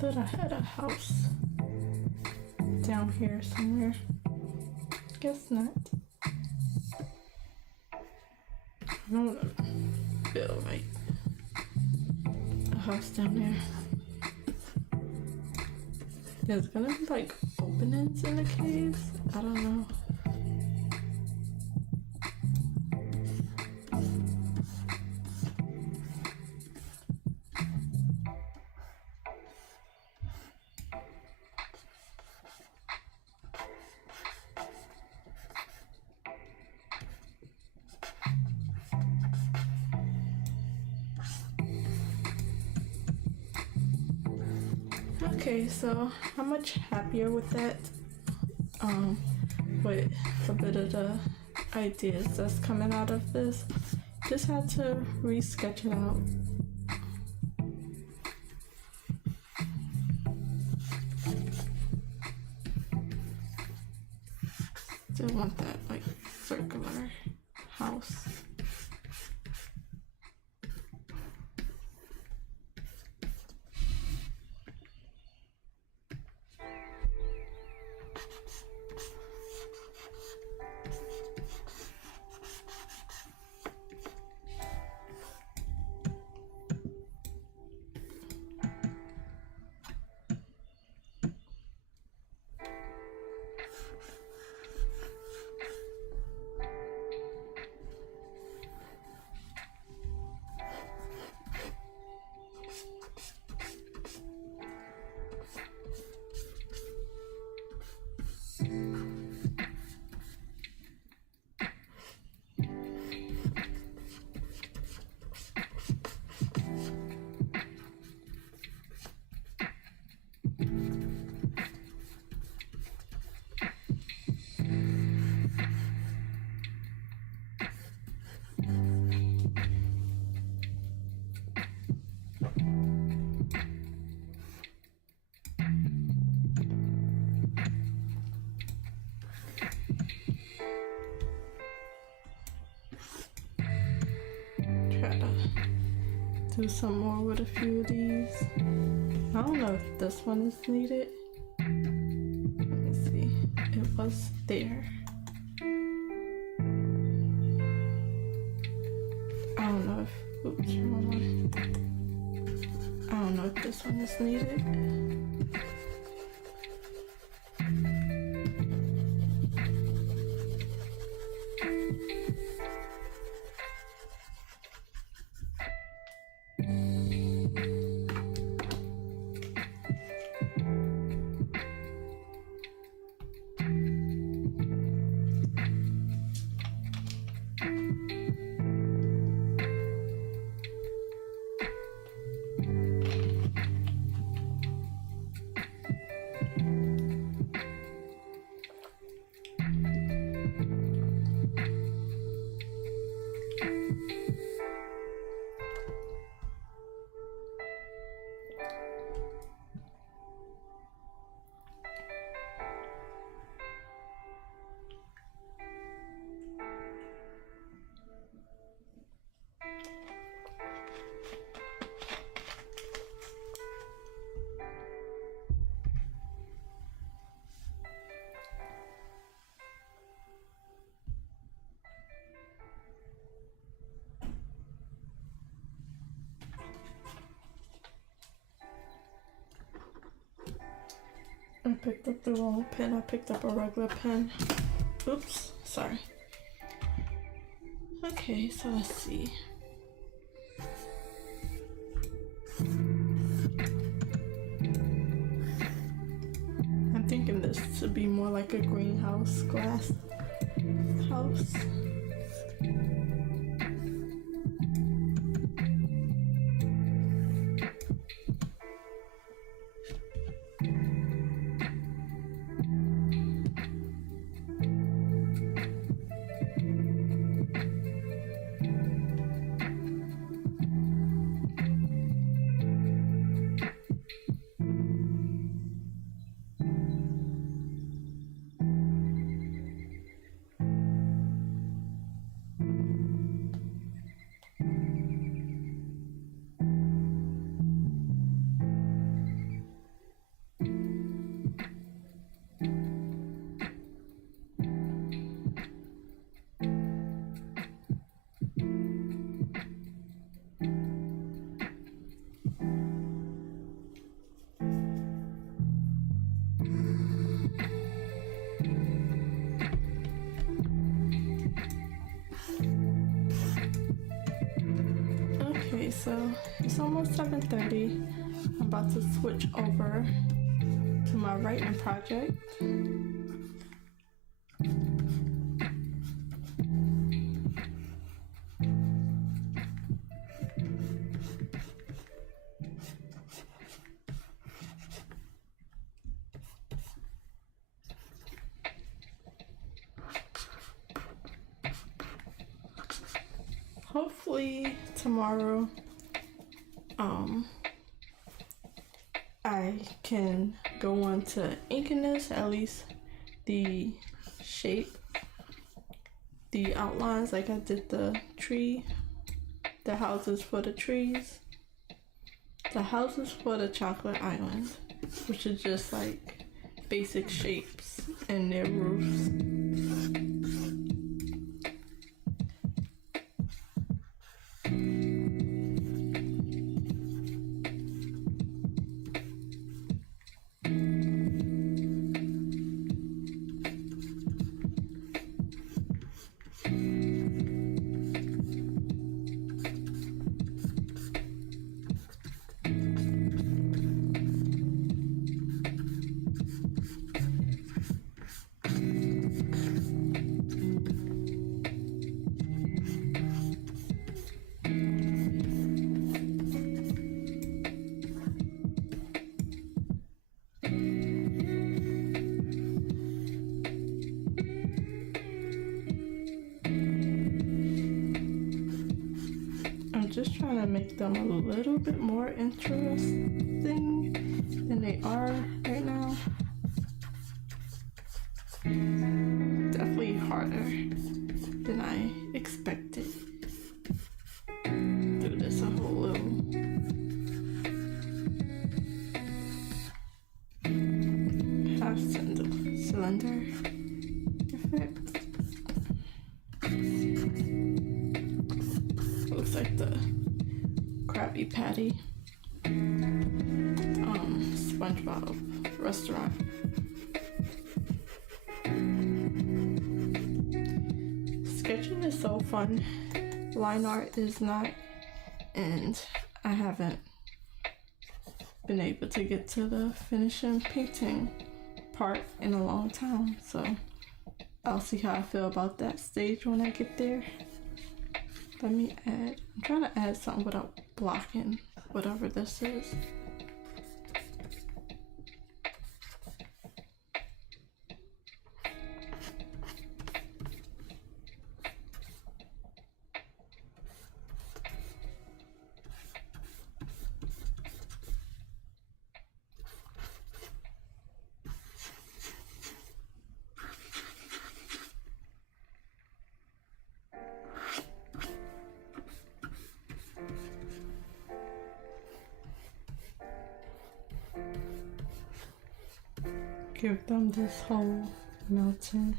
thought I had a house down here somewhere. Guess not. I don't feel like a house down there. There's gonna be like openings in the caves. I don't know. Okay, so I'm much happier with that. With a bit of the ideas that's coming out of this. Just had to re-sketch it out. Still want that like circular house. Do some more with a few of these. I don't know if this one is needed. Let me see. It was there. I don't know if, oops, wrong one. I don't know if this one is needed. I picked up the wrong pen. I picked up a regular pen. Oops, sorry. Okay, so let's see. I'm thinking this should be more like a greenhouse glass house. it's almost 7:30. I'm about to switch over to my writing project. Hopefully tomorrow I can go on to inking this, at least the shape, the outlines, like I did the tree, the houses for the trees, the houses for the chocolate island, which is just like basic shapes and their roofs. Just trying to make them a little bit more interesting than they are right now. Definitely harder than I expected. Do this a whole little half cylinder effect. Looks like the Krabby Patty SpongeBob restaurant. Sketching is so fun. Line art is not, and I haven't been able to get to the finishing painting part in a long time, so I'll see how I feel about that stage when I get there. Let me add, I'm trying to add something without blocking whatever this is. Give them this whole melting.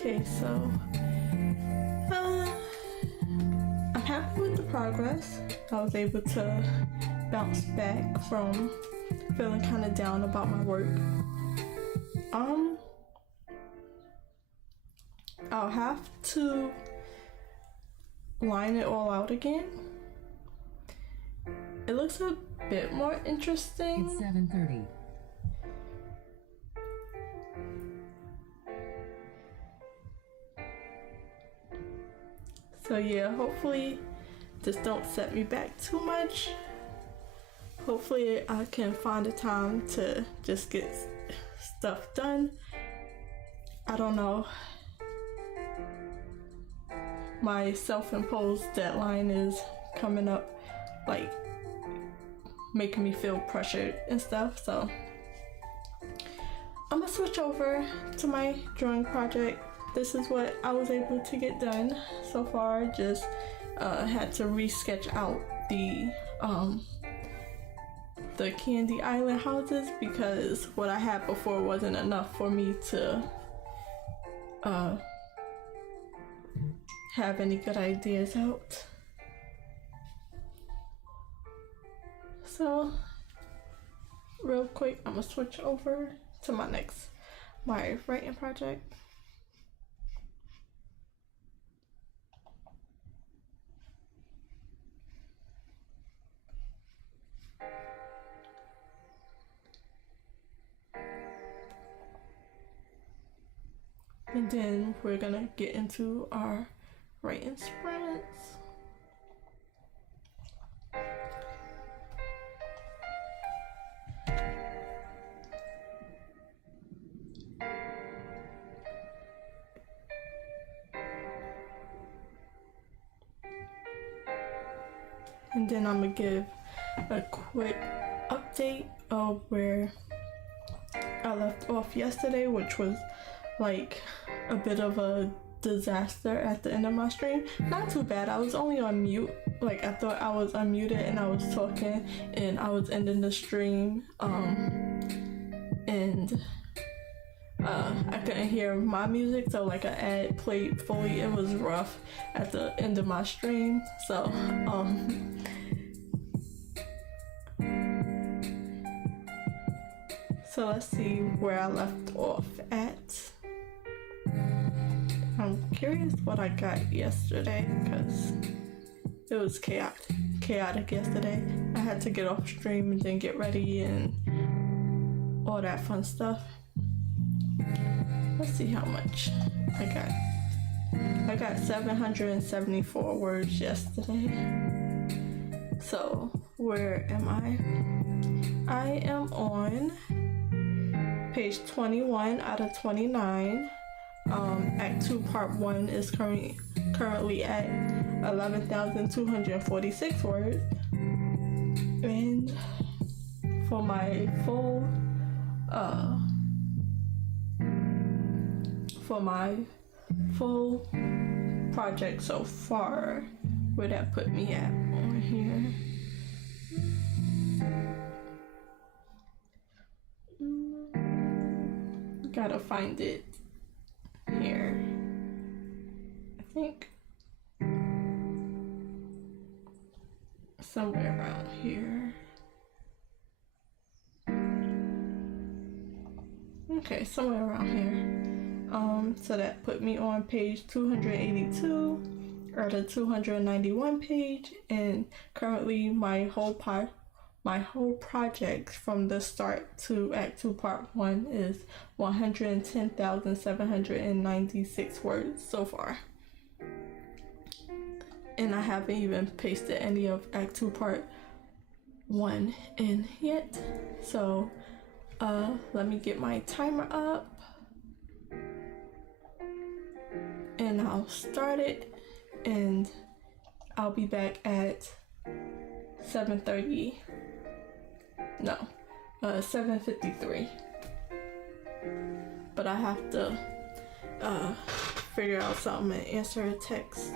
Okay, so I'm happy with the progress. I was able to bounce back from feeling kind of down about my work. I'll have to line it all out again. It looks a bit more interesting. It's 7:30. So yeah, hopefully this don't set me back too much. Hopefully I can find a time to just get stuff done. I don't know. My self-imposed deadline is coming up, like making me feel pressured and stuff, so I'm gonna switch over to my drawing project. This is what I was able to get done so far. Just had to re-sketch out the Candy Island houses because what I had before wasn't enough for me to have any good ideas out. So real quick, I'm gonna switch over to my writing project. And then we're gonna get into our writing sprints. And then I'm gonna give a quick update of where I left off yesterday, which was like a bit of a disaster at the end of my stream. Not too bad. I was only on mute. Like I thought I was unmuted and I was talking and I was ending the stream. And I couldn't hear my music, so like an ad played fully. It was rough at the end of my stream. So so let's see where I left off at. I'm curious what I got yesterday because it was chaotic yesterday. I had to get off stream and then get ready and all that fun stuff. Let's see how much I got. I got 774 words yesterday. So where am I? I am on page 21 out of 29. Act 2 part 1 is currently at 11,246 words. And for my full project so far, where that put me at on here. Gotta find it here. I think somewhere around here. Okay, somewhere around here. So that put me on page 282 or the 291 page, and currently my whole project from the start to Act 2 Part 1 is 110,796 words so far. And I haven't even pasted any of Act 2 Part 1 in yet. So let me get my timer up and I'll start it, and I'll be back at 7:30. No, 7:53. But I have to figure out something and answer a text.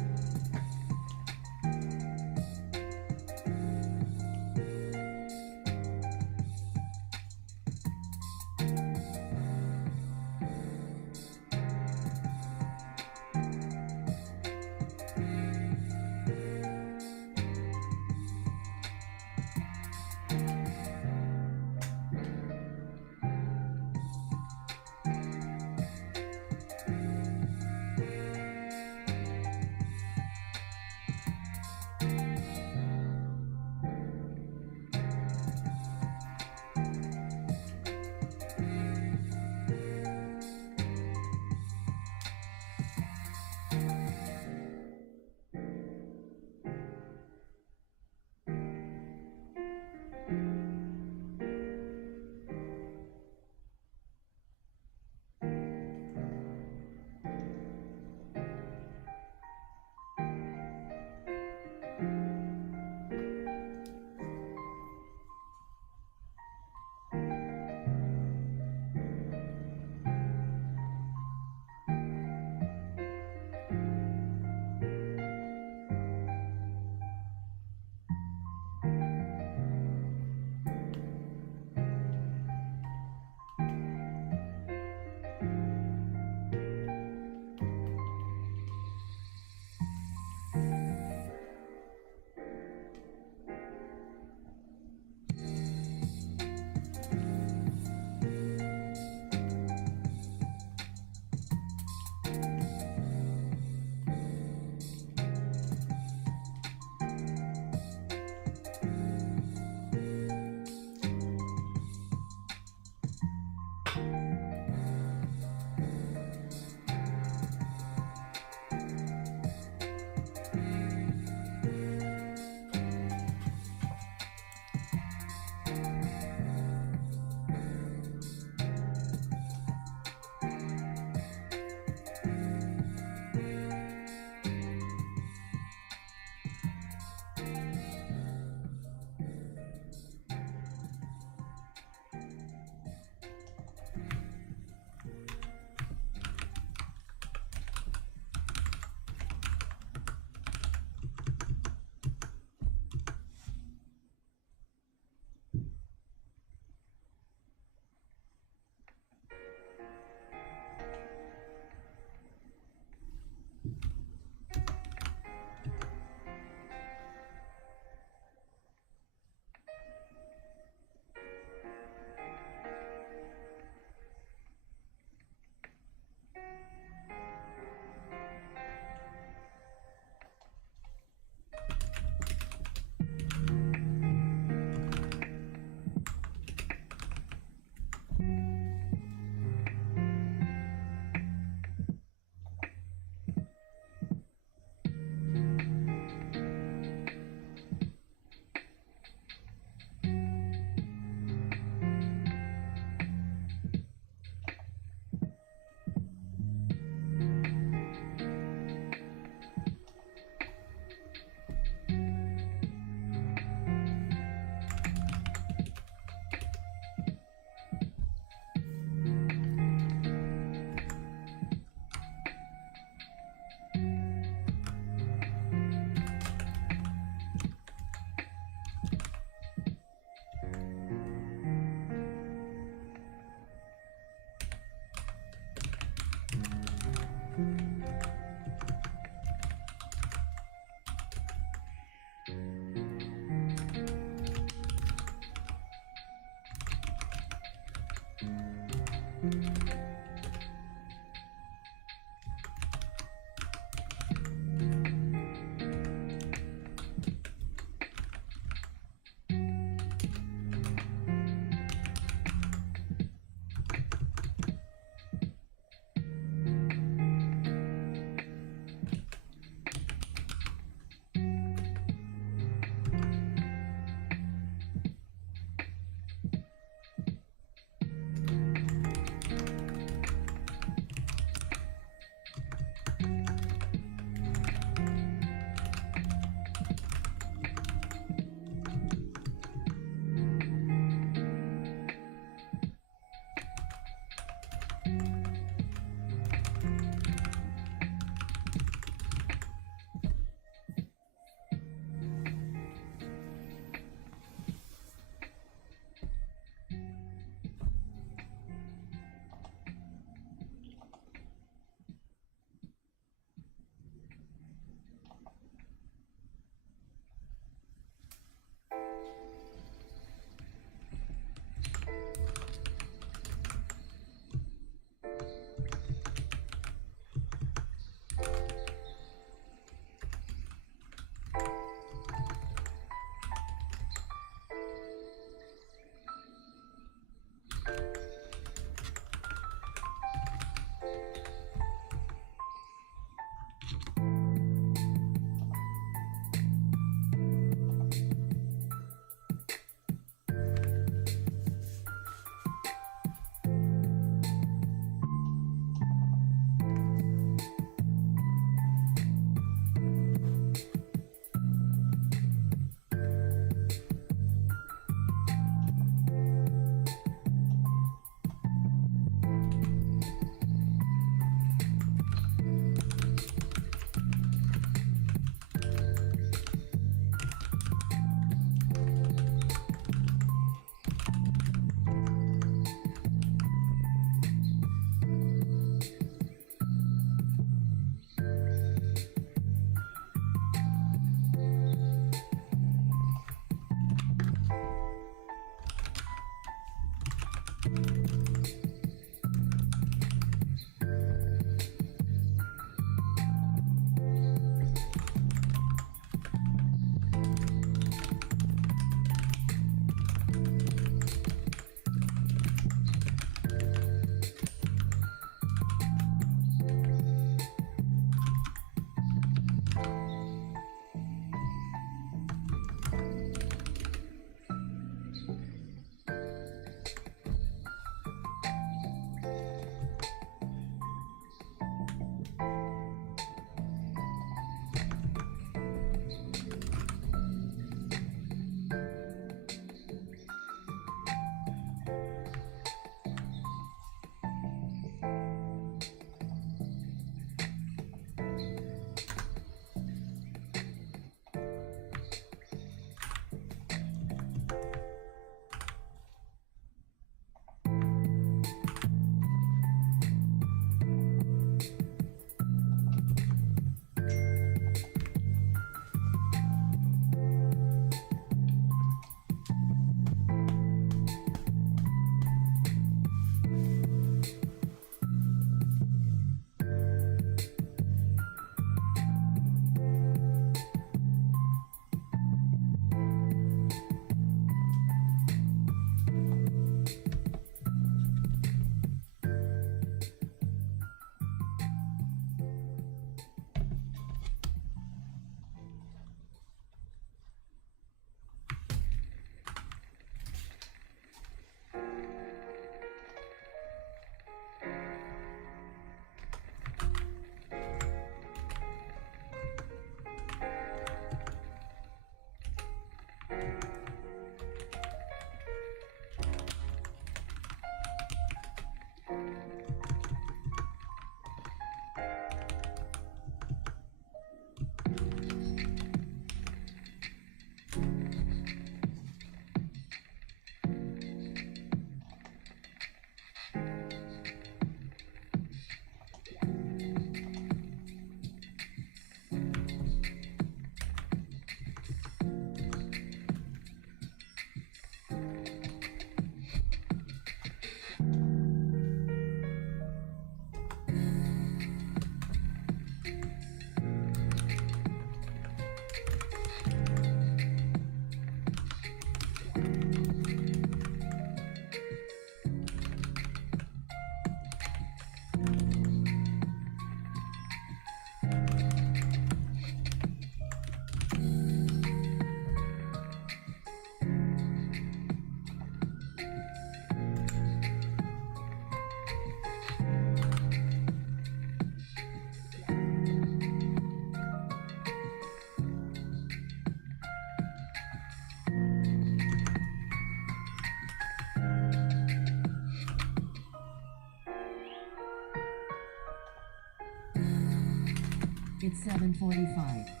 It's 7:45.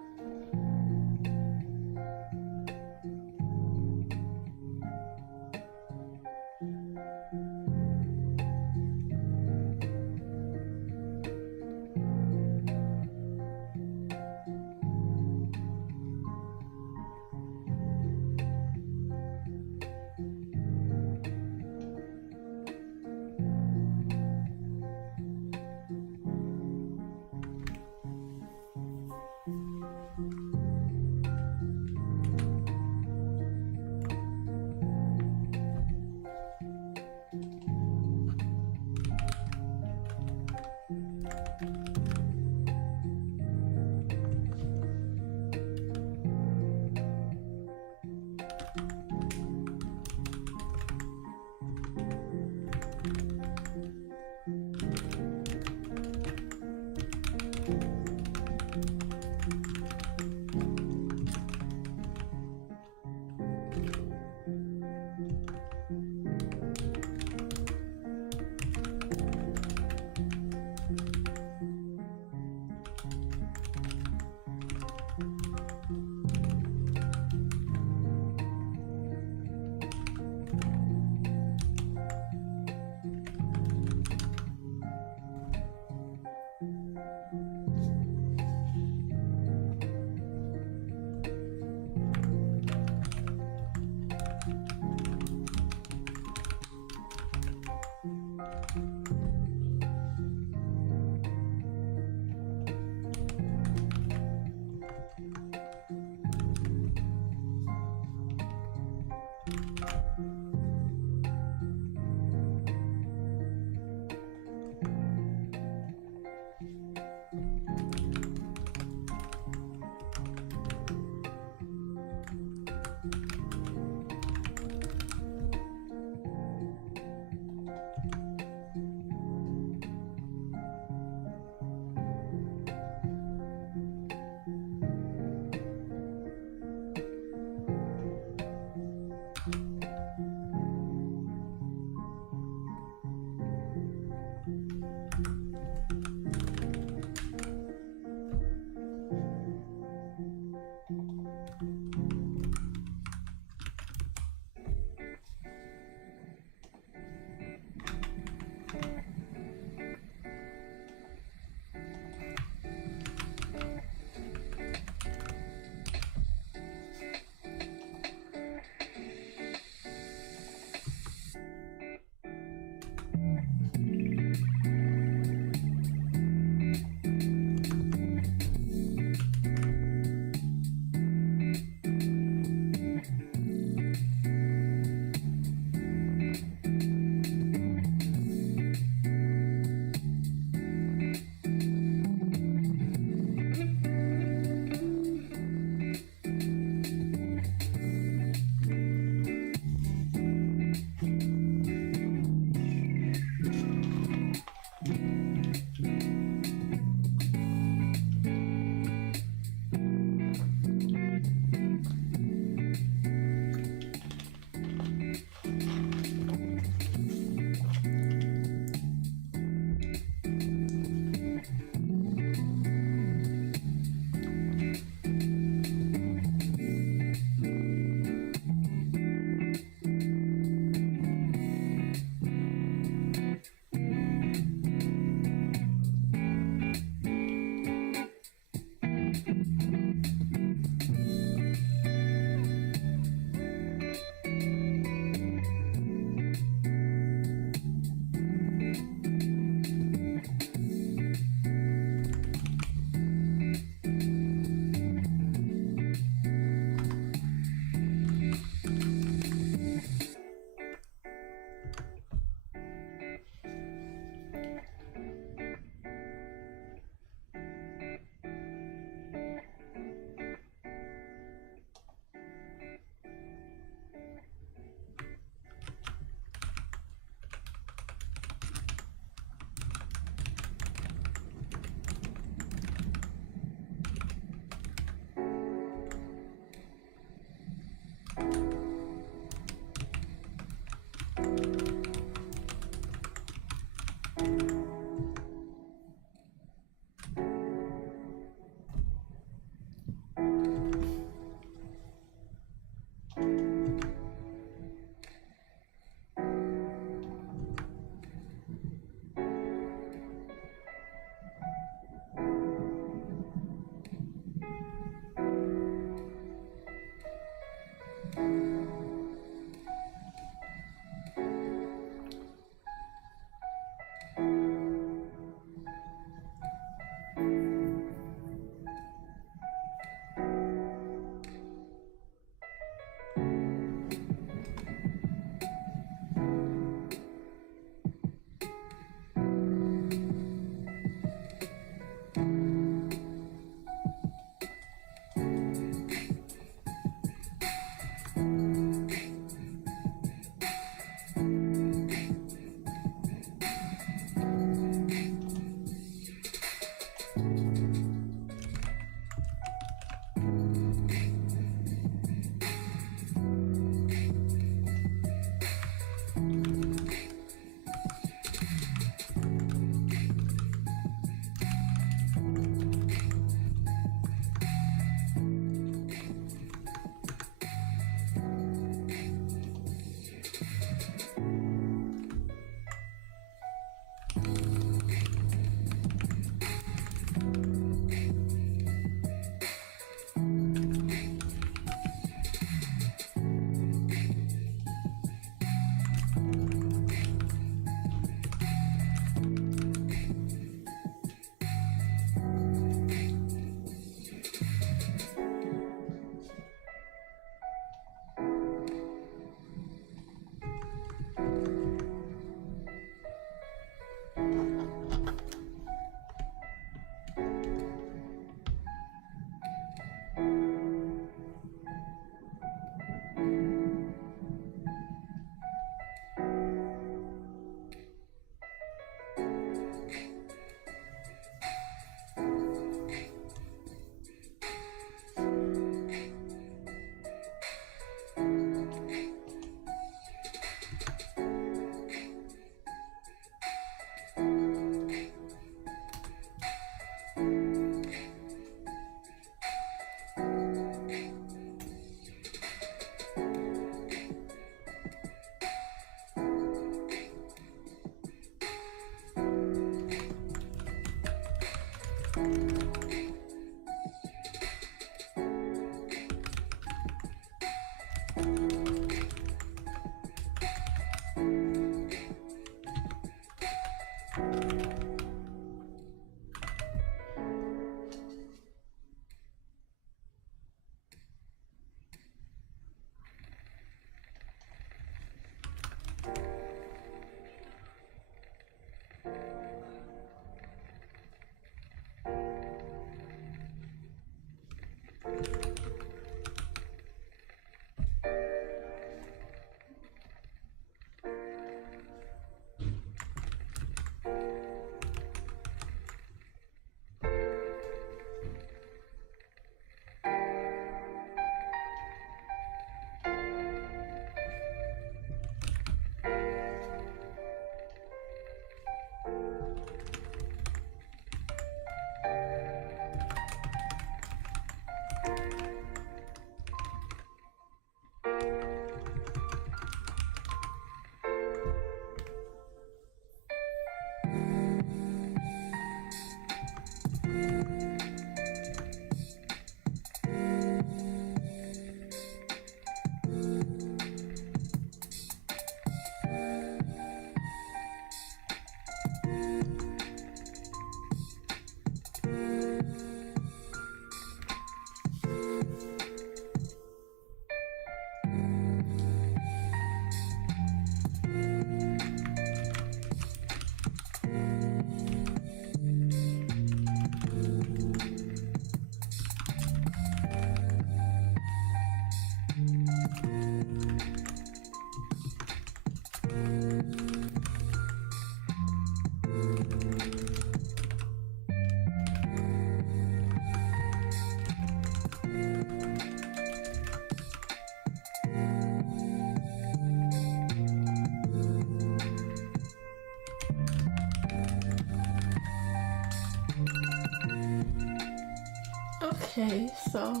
Okay, so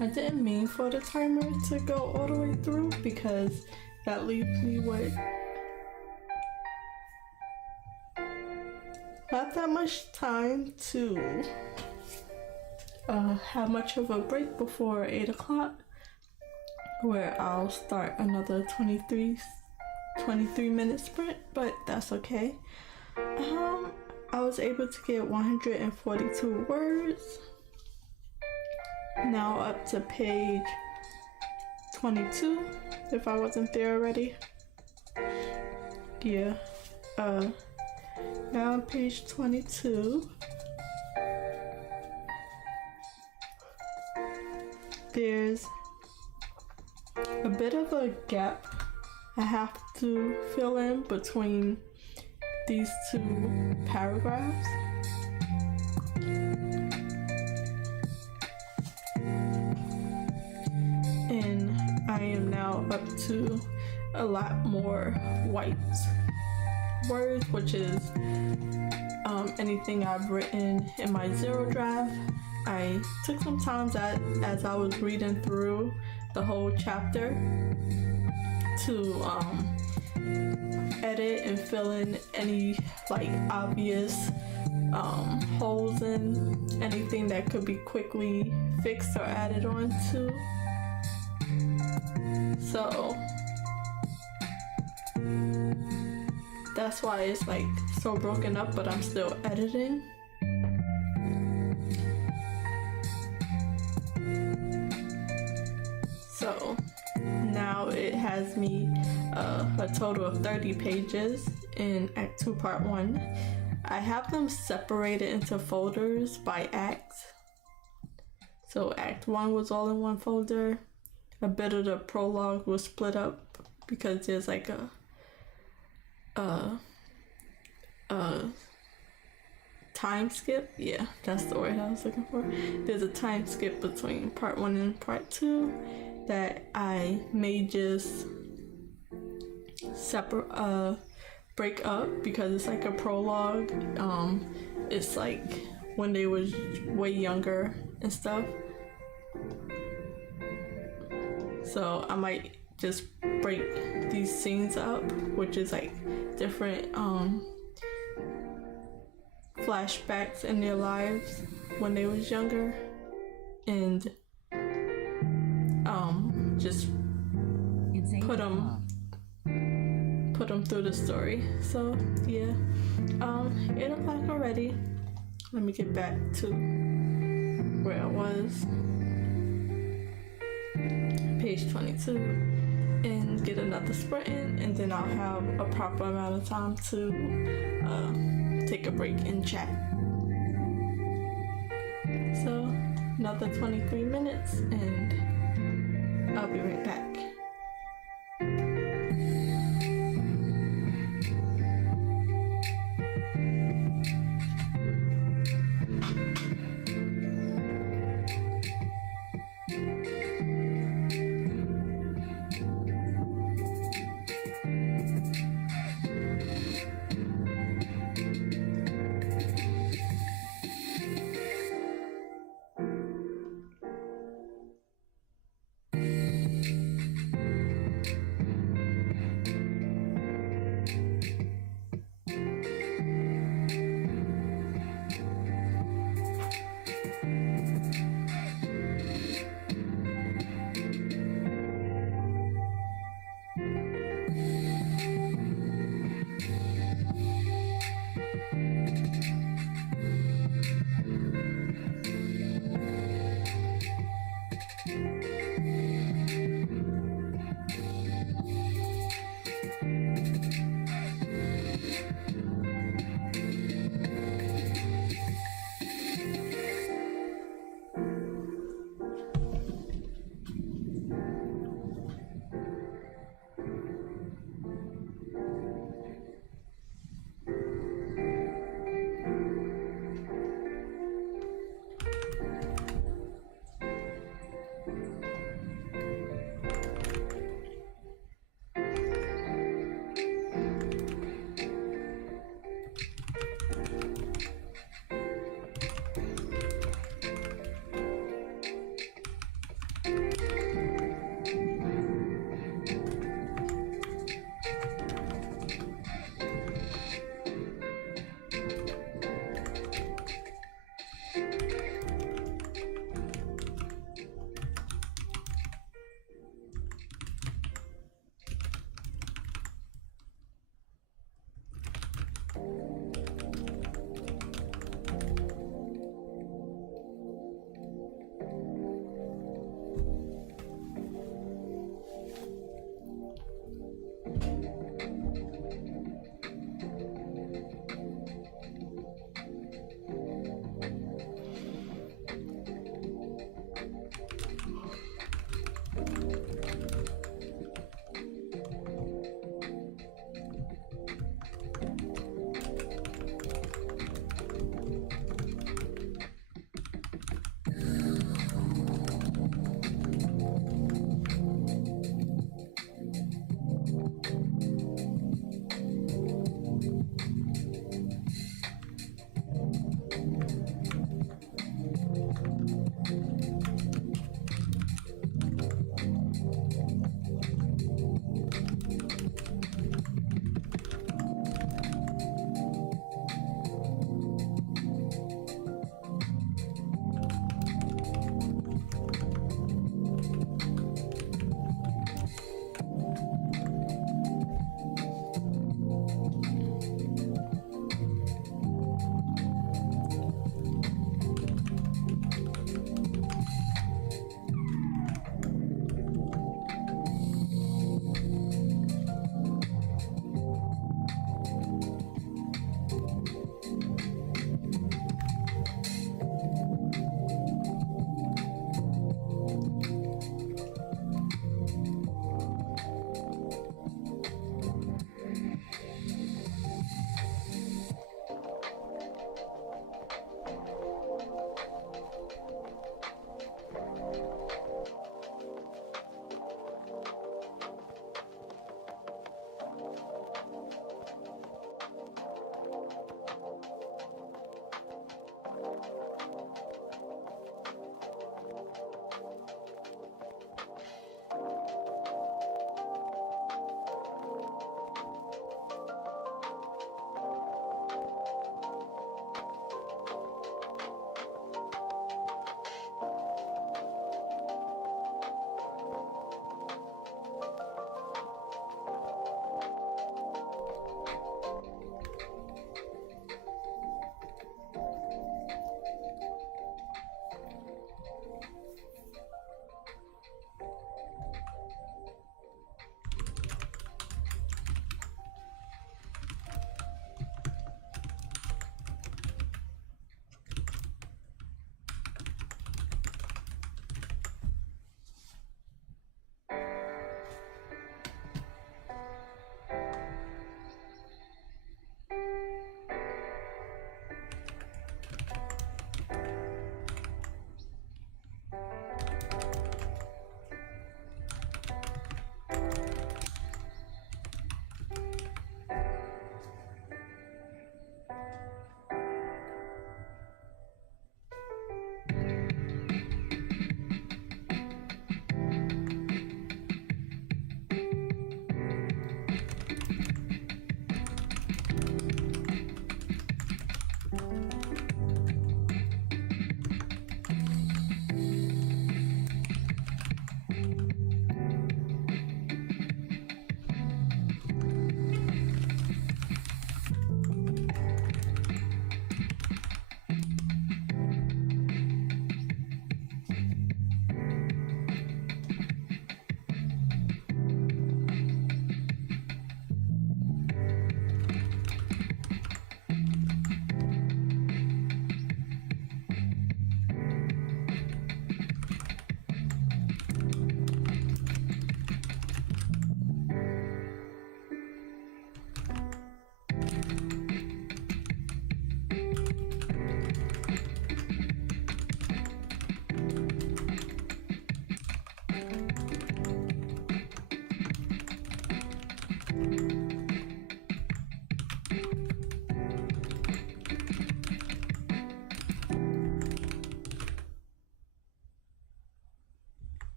I didn't mean for the timer to go all the way through because that leaves me with not that much time to have much of a break before 8 o'clock, where I'll start another 23-minute sprint, but that's okay. I was able to get 142 words. Now up to page 22, if I wasn't there already. Yeah. Now on page 22. There's a bit of a gap I have to fill in between these two paragraphs. And I am now up to a lot more white words, which is anything I've written in my zero draft. I took some time as I was reading through the whole chapter to edit and fill in any like obvious holes in anything that could be quickly fixed or added on to. So that's why it's like so broken up, but I'm still editing. So now it has me a total of 30 pages in Act 2 Part 1. I have them separated into folders by act. So Act 1 was all in one folder. A bit of the prologue was split up because there's like a time skip. Yeah, that's the word I was looking for. There's a time skip between Part 1 and Part 2 that I may just break up because it's like a prologue. It's like when they was way younger and stuff. So I might just break these scenes up, which is like different flashbacks in their lives when they was younger, and just put them through the story. So yeah, 8 o'clock already. Let me get back to where I was. Page 22, and get another sprint in, and then I'll have a proper amount of time to take a break and chat. So another 23 minutes and I'll be right back.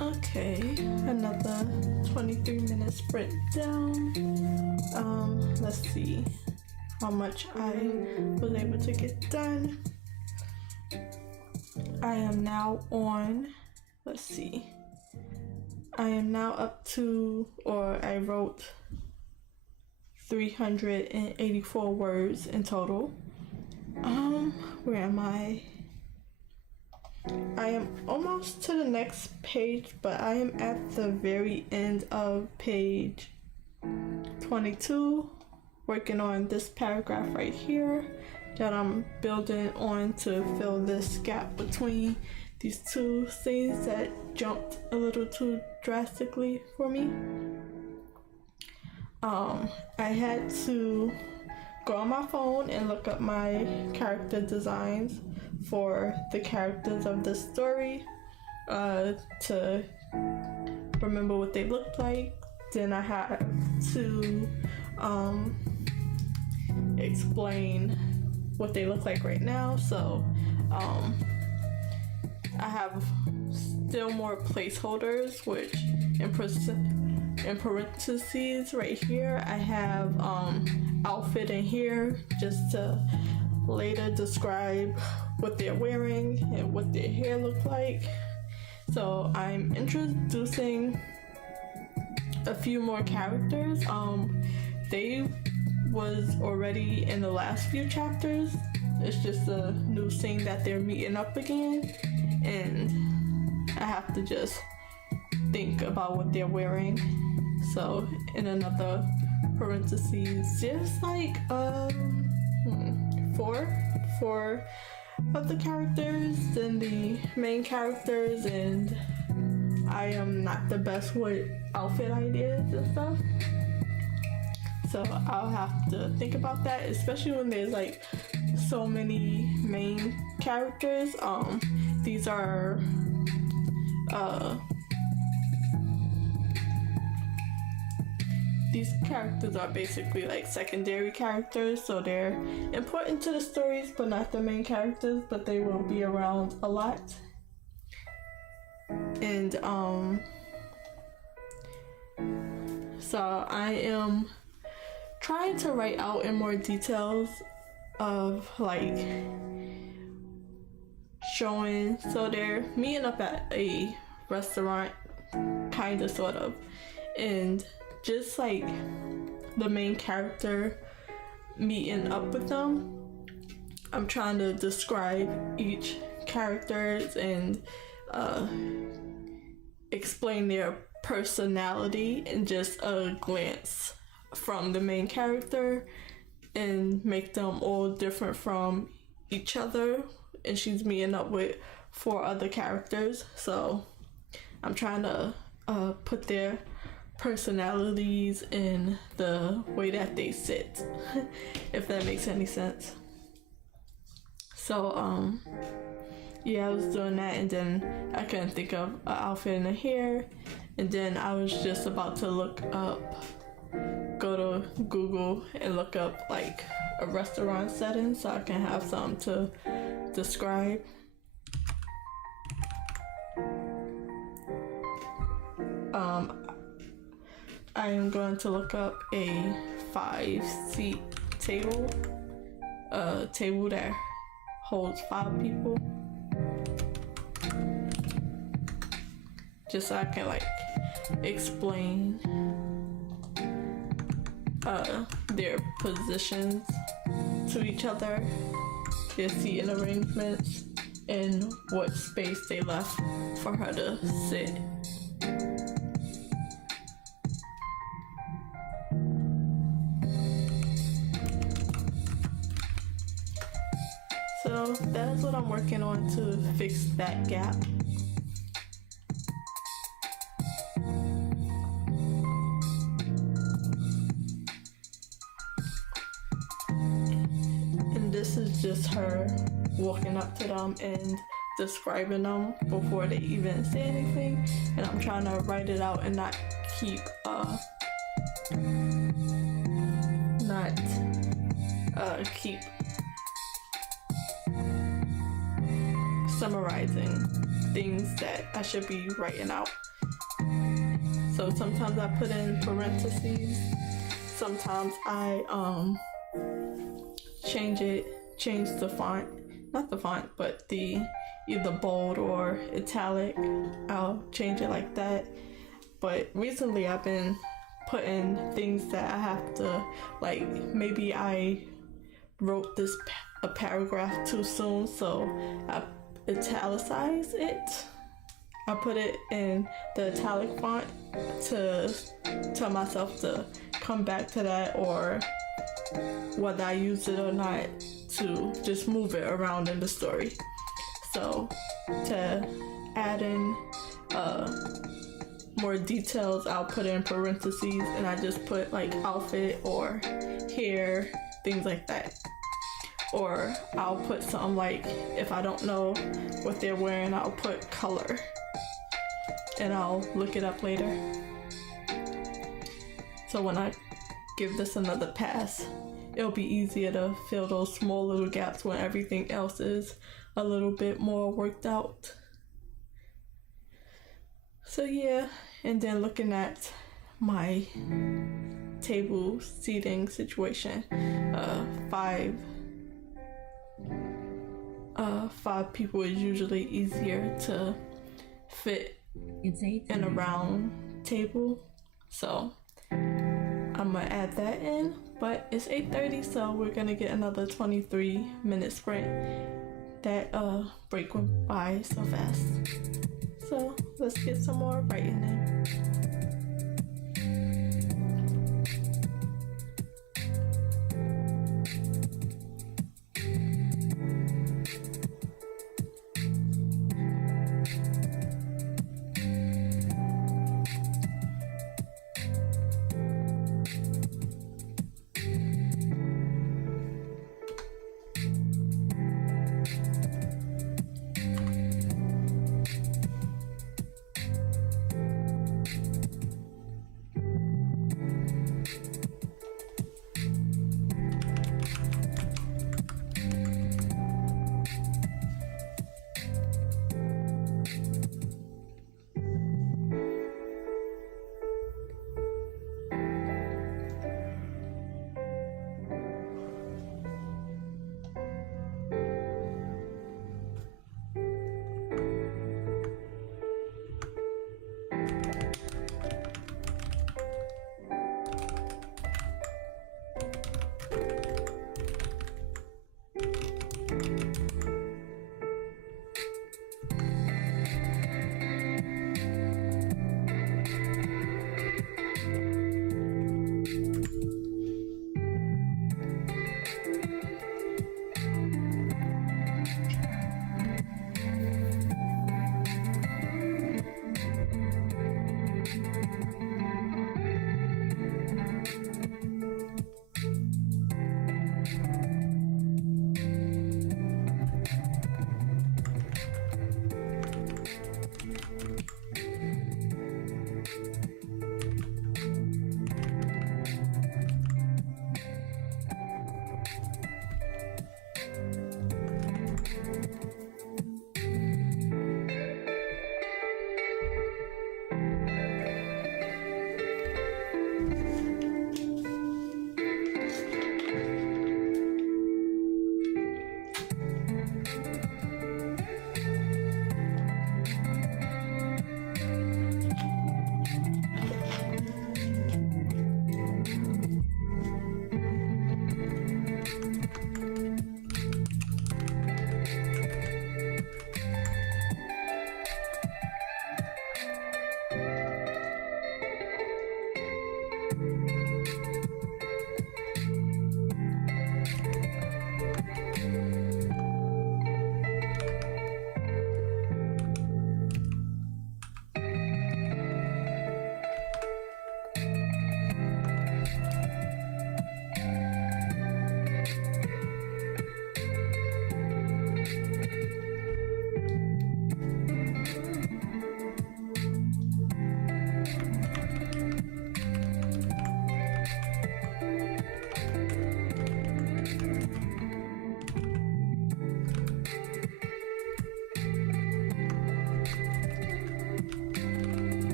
Okay, another 23-minute sprint down. Let's see how much I was able to get done. I am now on, let's see, I am now up to, or I wrote 384 words in total. Where am I? I am almost to the next page, but I am at the very end of page 22, working on this paragraph right here that I'm building on to fill this gap between these two scenes that jumped a little too drastically for me. I had to go on my phone and look up my character designs for the characters of the story to remember what they looked like. Then I had to explain what they look like right now. So I have still more placeholders, which in parentheses right here I have outfit in here just to later describe what they're wearing and what their hair look like. So I'm introducing a few more characters. They was already in the last few chapters. It's just a new scene that they're meeting up again, and I have to just think about what they're wearing. So in another parentheses, there's like four of the characters than the main characters, and I am not the best with outfit ideas and stuff. So I'll have to think about that, especially when there's like so many main characters. These are these characters are basically like secondary characters, so they're important to the stories but not the main characters, but they will be around a lot. And so I am trying to write out in more details of like showing, so they're meeting up at a restaurant, kind of, sort of, and just like the main character meeting up with them I'm trying to describe each characters and explain their personality in just a glance from the main character and make them all different from each other. And she's meeting up with 4 other characters, so I'm trying to put their personalities in the way that they sit, if that makes any sense. So yeah, I was doing that, and then I couldn't think of an outfit in the hair, and then I was just about to go to Google and look up like a restaurant setting so I can have something to describe. I am going to look up a 5-seat table, a table that holds 5 people, just so I can like explain their positions to each other, their seating arrangements, and what space they left for her to sit. So that's what I'm working on to fix that gap. And this is just her walking up to them and describing them before they even say anything. And I'm trying to write it out and not keep summarizing things that I should be writing out. So sometimes I put in parentheses, sometimes I change the font, not the font, but the either bold or italic. I'll change it like that. But recently I've been putting things that I have to, like, maybe I wrote a paragraph too soon, so I italicize it. I put it in the italic font to tell myself to come back to that, or whether I use it or not, to just move it around in the story. So to add in more details, I'll put in parentheses, and I just put like outfit or hair, things like that. Or I'll put something like, if I don't know what they're wearing, I'll put color and I'll look it up later. So when I give this another pass, it'll be easier to fill those small little gaps when everything else is a little bit more worked out. So yeah, and then looking at my table seating situation, 5 people is usually easier to fit in a round table, so I'm gonna add that in. But it's 8:30, so we're gonna get another 23-minute sprint. That break went by so fast, so let's get some more writing in.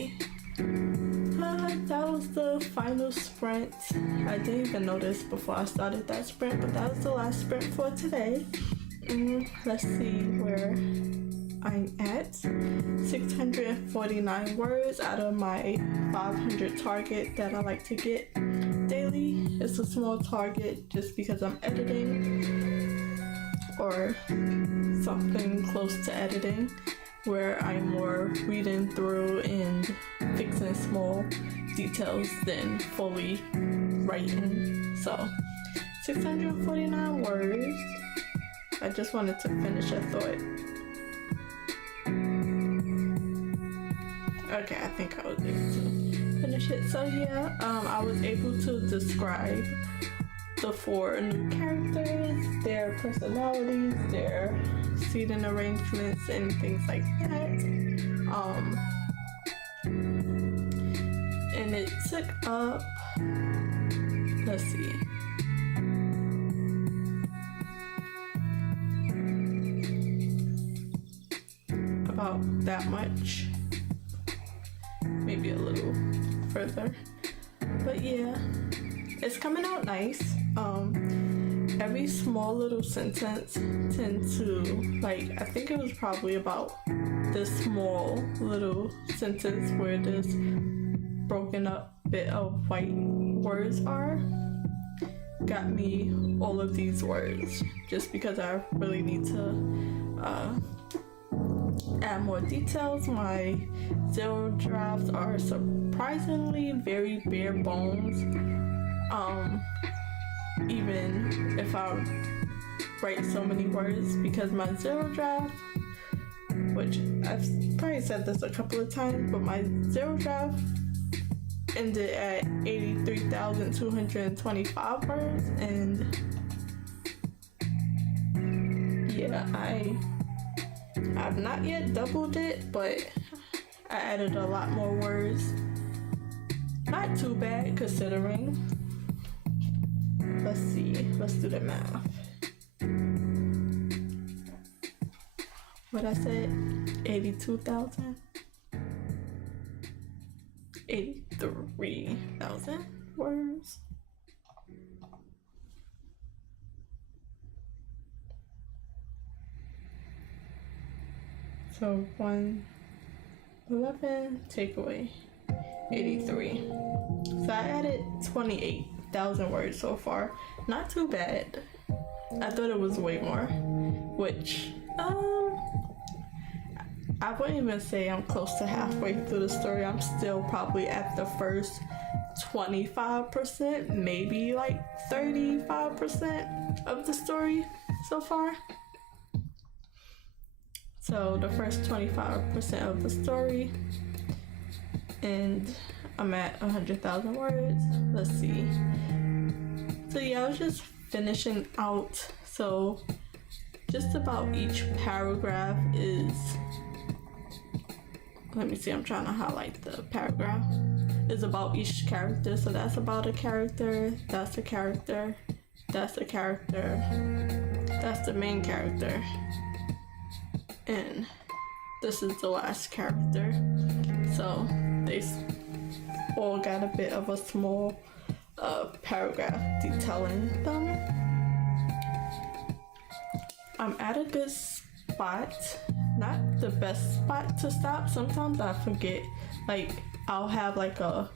see. That was the final sprint. I didn't even notice before I started that sprint, but that was the last sprint for today. Let's see where I'm at. 649 words out of my 500 target that I like to get daily. It's a small target just because I'm editing or something close to editing, where I'm more reading through and fixing small details than fully writing. So 649 words. I just wanted to finish a thought. Okay, I think I was able to finish it. So yeah, I was able to describe the 4 new characters, their personalities, their seating arrangements, and things like that. And it took up, let's see, about that much, maybe a little further, but yeah, it's coming out nice. Every small little sentence tends to, like, I think it was probably about this small little sentence where this broken up bit of white words are, got me all of these words, just because I really need to add more details. My zero drafts are surprisingly very bare bones. Even if I write so many words, because my zero draft, which I've probably said this a couple of times, but my zero draft ended at 83,225 words, and yeah, I've not yet doubled it, but I added a lot more words. Not too bad considering. Let's see, let's do the math. What I said, 82,000? 83,000 words. So 111 take away 83. So I added 28,000 words so far. Not too bad. I thought it was way more, which I wouldn't even say I'm close to halfway through the story. I'm still probably at the first 25%, maybe like 35% of the story so far. So the first 25% of the story, and I'm at 100,000 words. Let's see. So yeah, I was just finishing out. So just about each paragraph is, let me see, I'm trying to highlight the paragraph, is about each character. So that's about a character, that's a character, that's a character, that's the main character, and this is the last character. So they all got a bit of a small paragraph detailing them. I'm at a good spot, not the best spot to stop. Sometimes I forget, like I'll have like a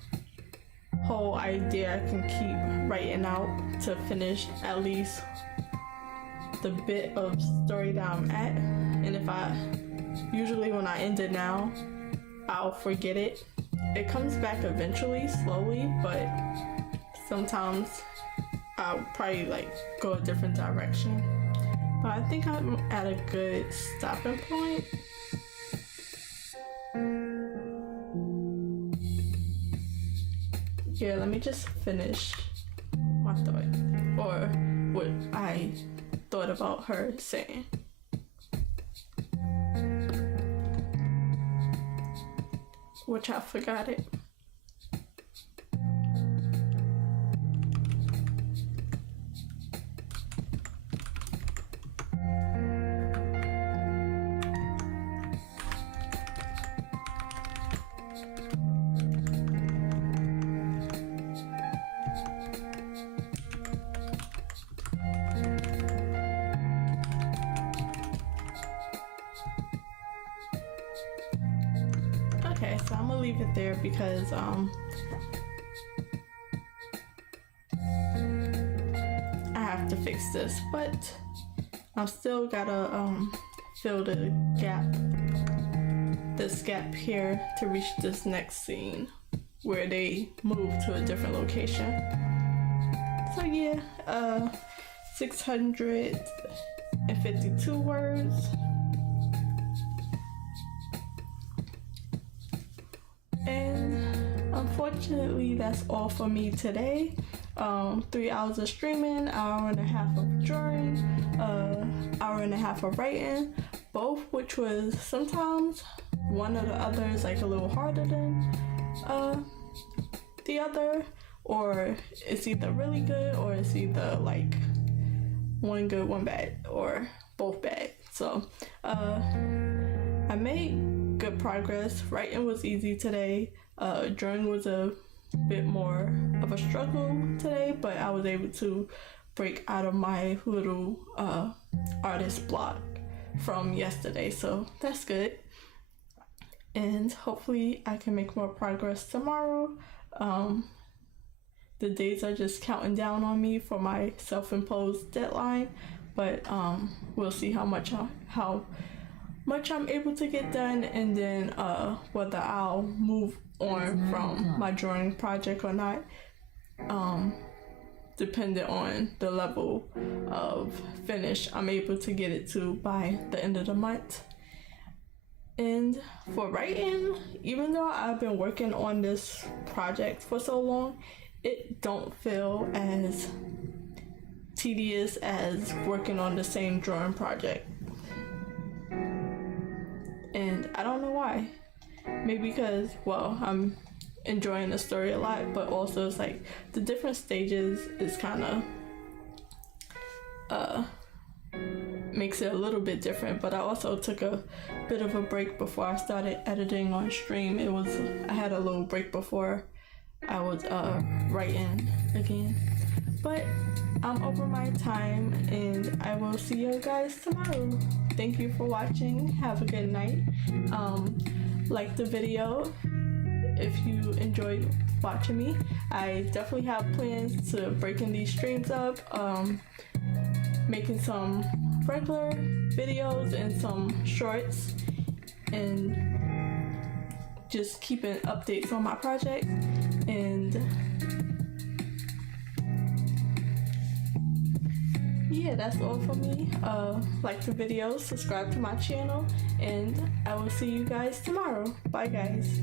whole idea I can keep writing out to finish at least the bit of story that I'm at, and if I usually when I end it now, I'll forget it. It comes back eventually, slowly, but sometimes I'll probably like go a different direction. But I think I'm at a good stopping point. Yeah, let me just finish my thought, or what I thought about her saying. Which I forgot it. so I'm gonna leave it there because I have to fix this, but I'm still gotta fill the gap, this gap here to reach this next scene where they move to a different location. So yeah, 652 words. And unfortunately, that's all for me today. 3 hours of streaming, hour and a half of drawing, hour and a half of writing, both which was sometimes one of the others like a little harder than the other, or it's either really good or it's either like one good, one bad, or both bad. So I made good progress. Writing was easy today. Drawing was a bit more of a struggle today, but I was able to break out of my little artist block from yesterday, so that's good. And hopefully I can make more progress tomorrow. The days are just counting down on me for my self-imposed deadline, but we'll see how much I'm able to get done, and then whether I'll move on from my drawing project or not, depending on the level of finish I'm able to get it to by the end of the month. And for writing, even though I've been working on this project for so long, it don't feel as tedious as working on the same drawing project. And I don't know why. Maybe because, well, I'm enjoying the story a lot, but also it's like the different stages is kind of makes it a little bit different. But I also took a bit of a break before I started editing on stream. I had a little break before I was writing again. But I'm over my time, and I will see you guys tomorrow. Thank you for watching. Have a good night. Like the video if you enjoyed watching me. I definitely have plans to breaking these streams up, making some regular videos and some shorts, and just keeping updates on my project. And yeah, that's all for me. Like the video, subscribe to my channel, and I will see you guys tomorrow. Bye guys.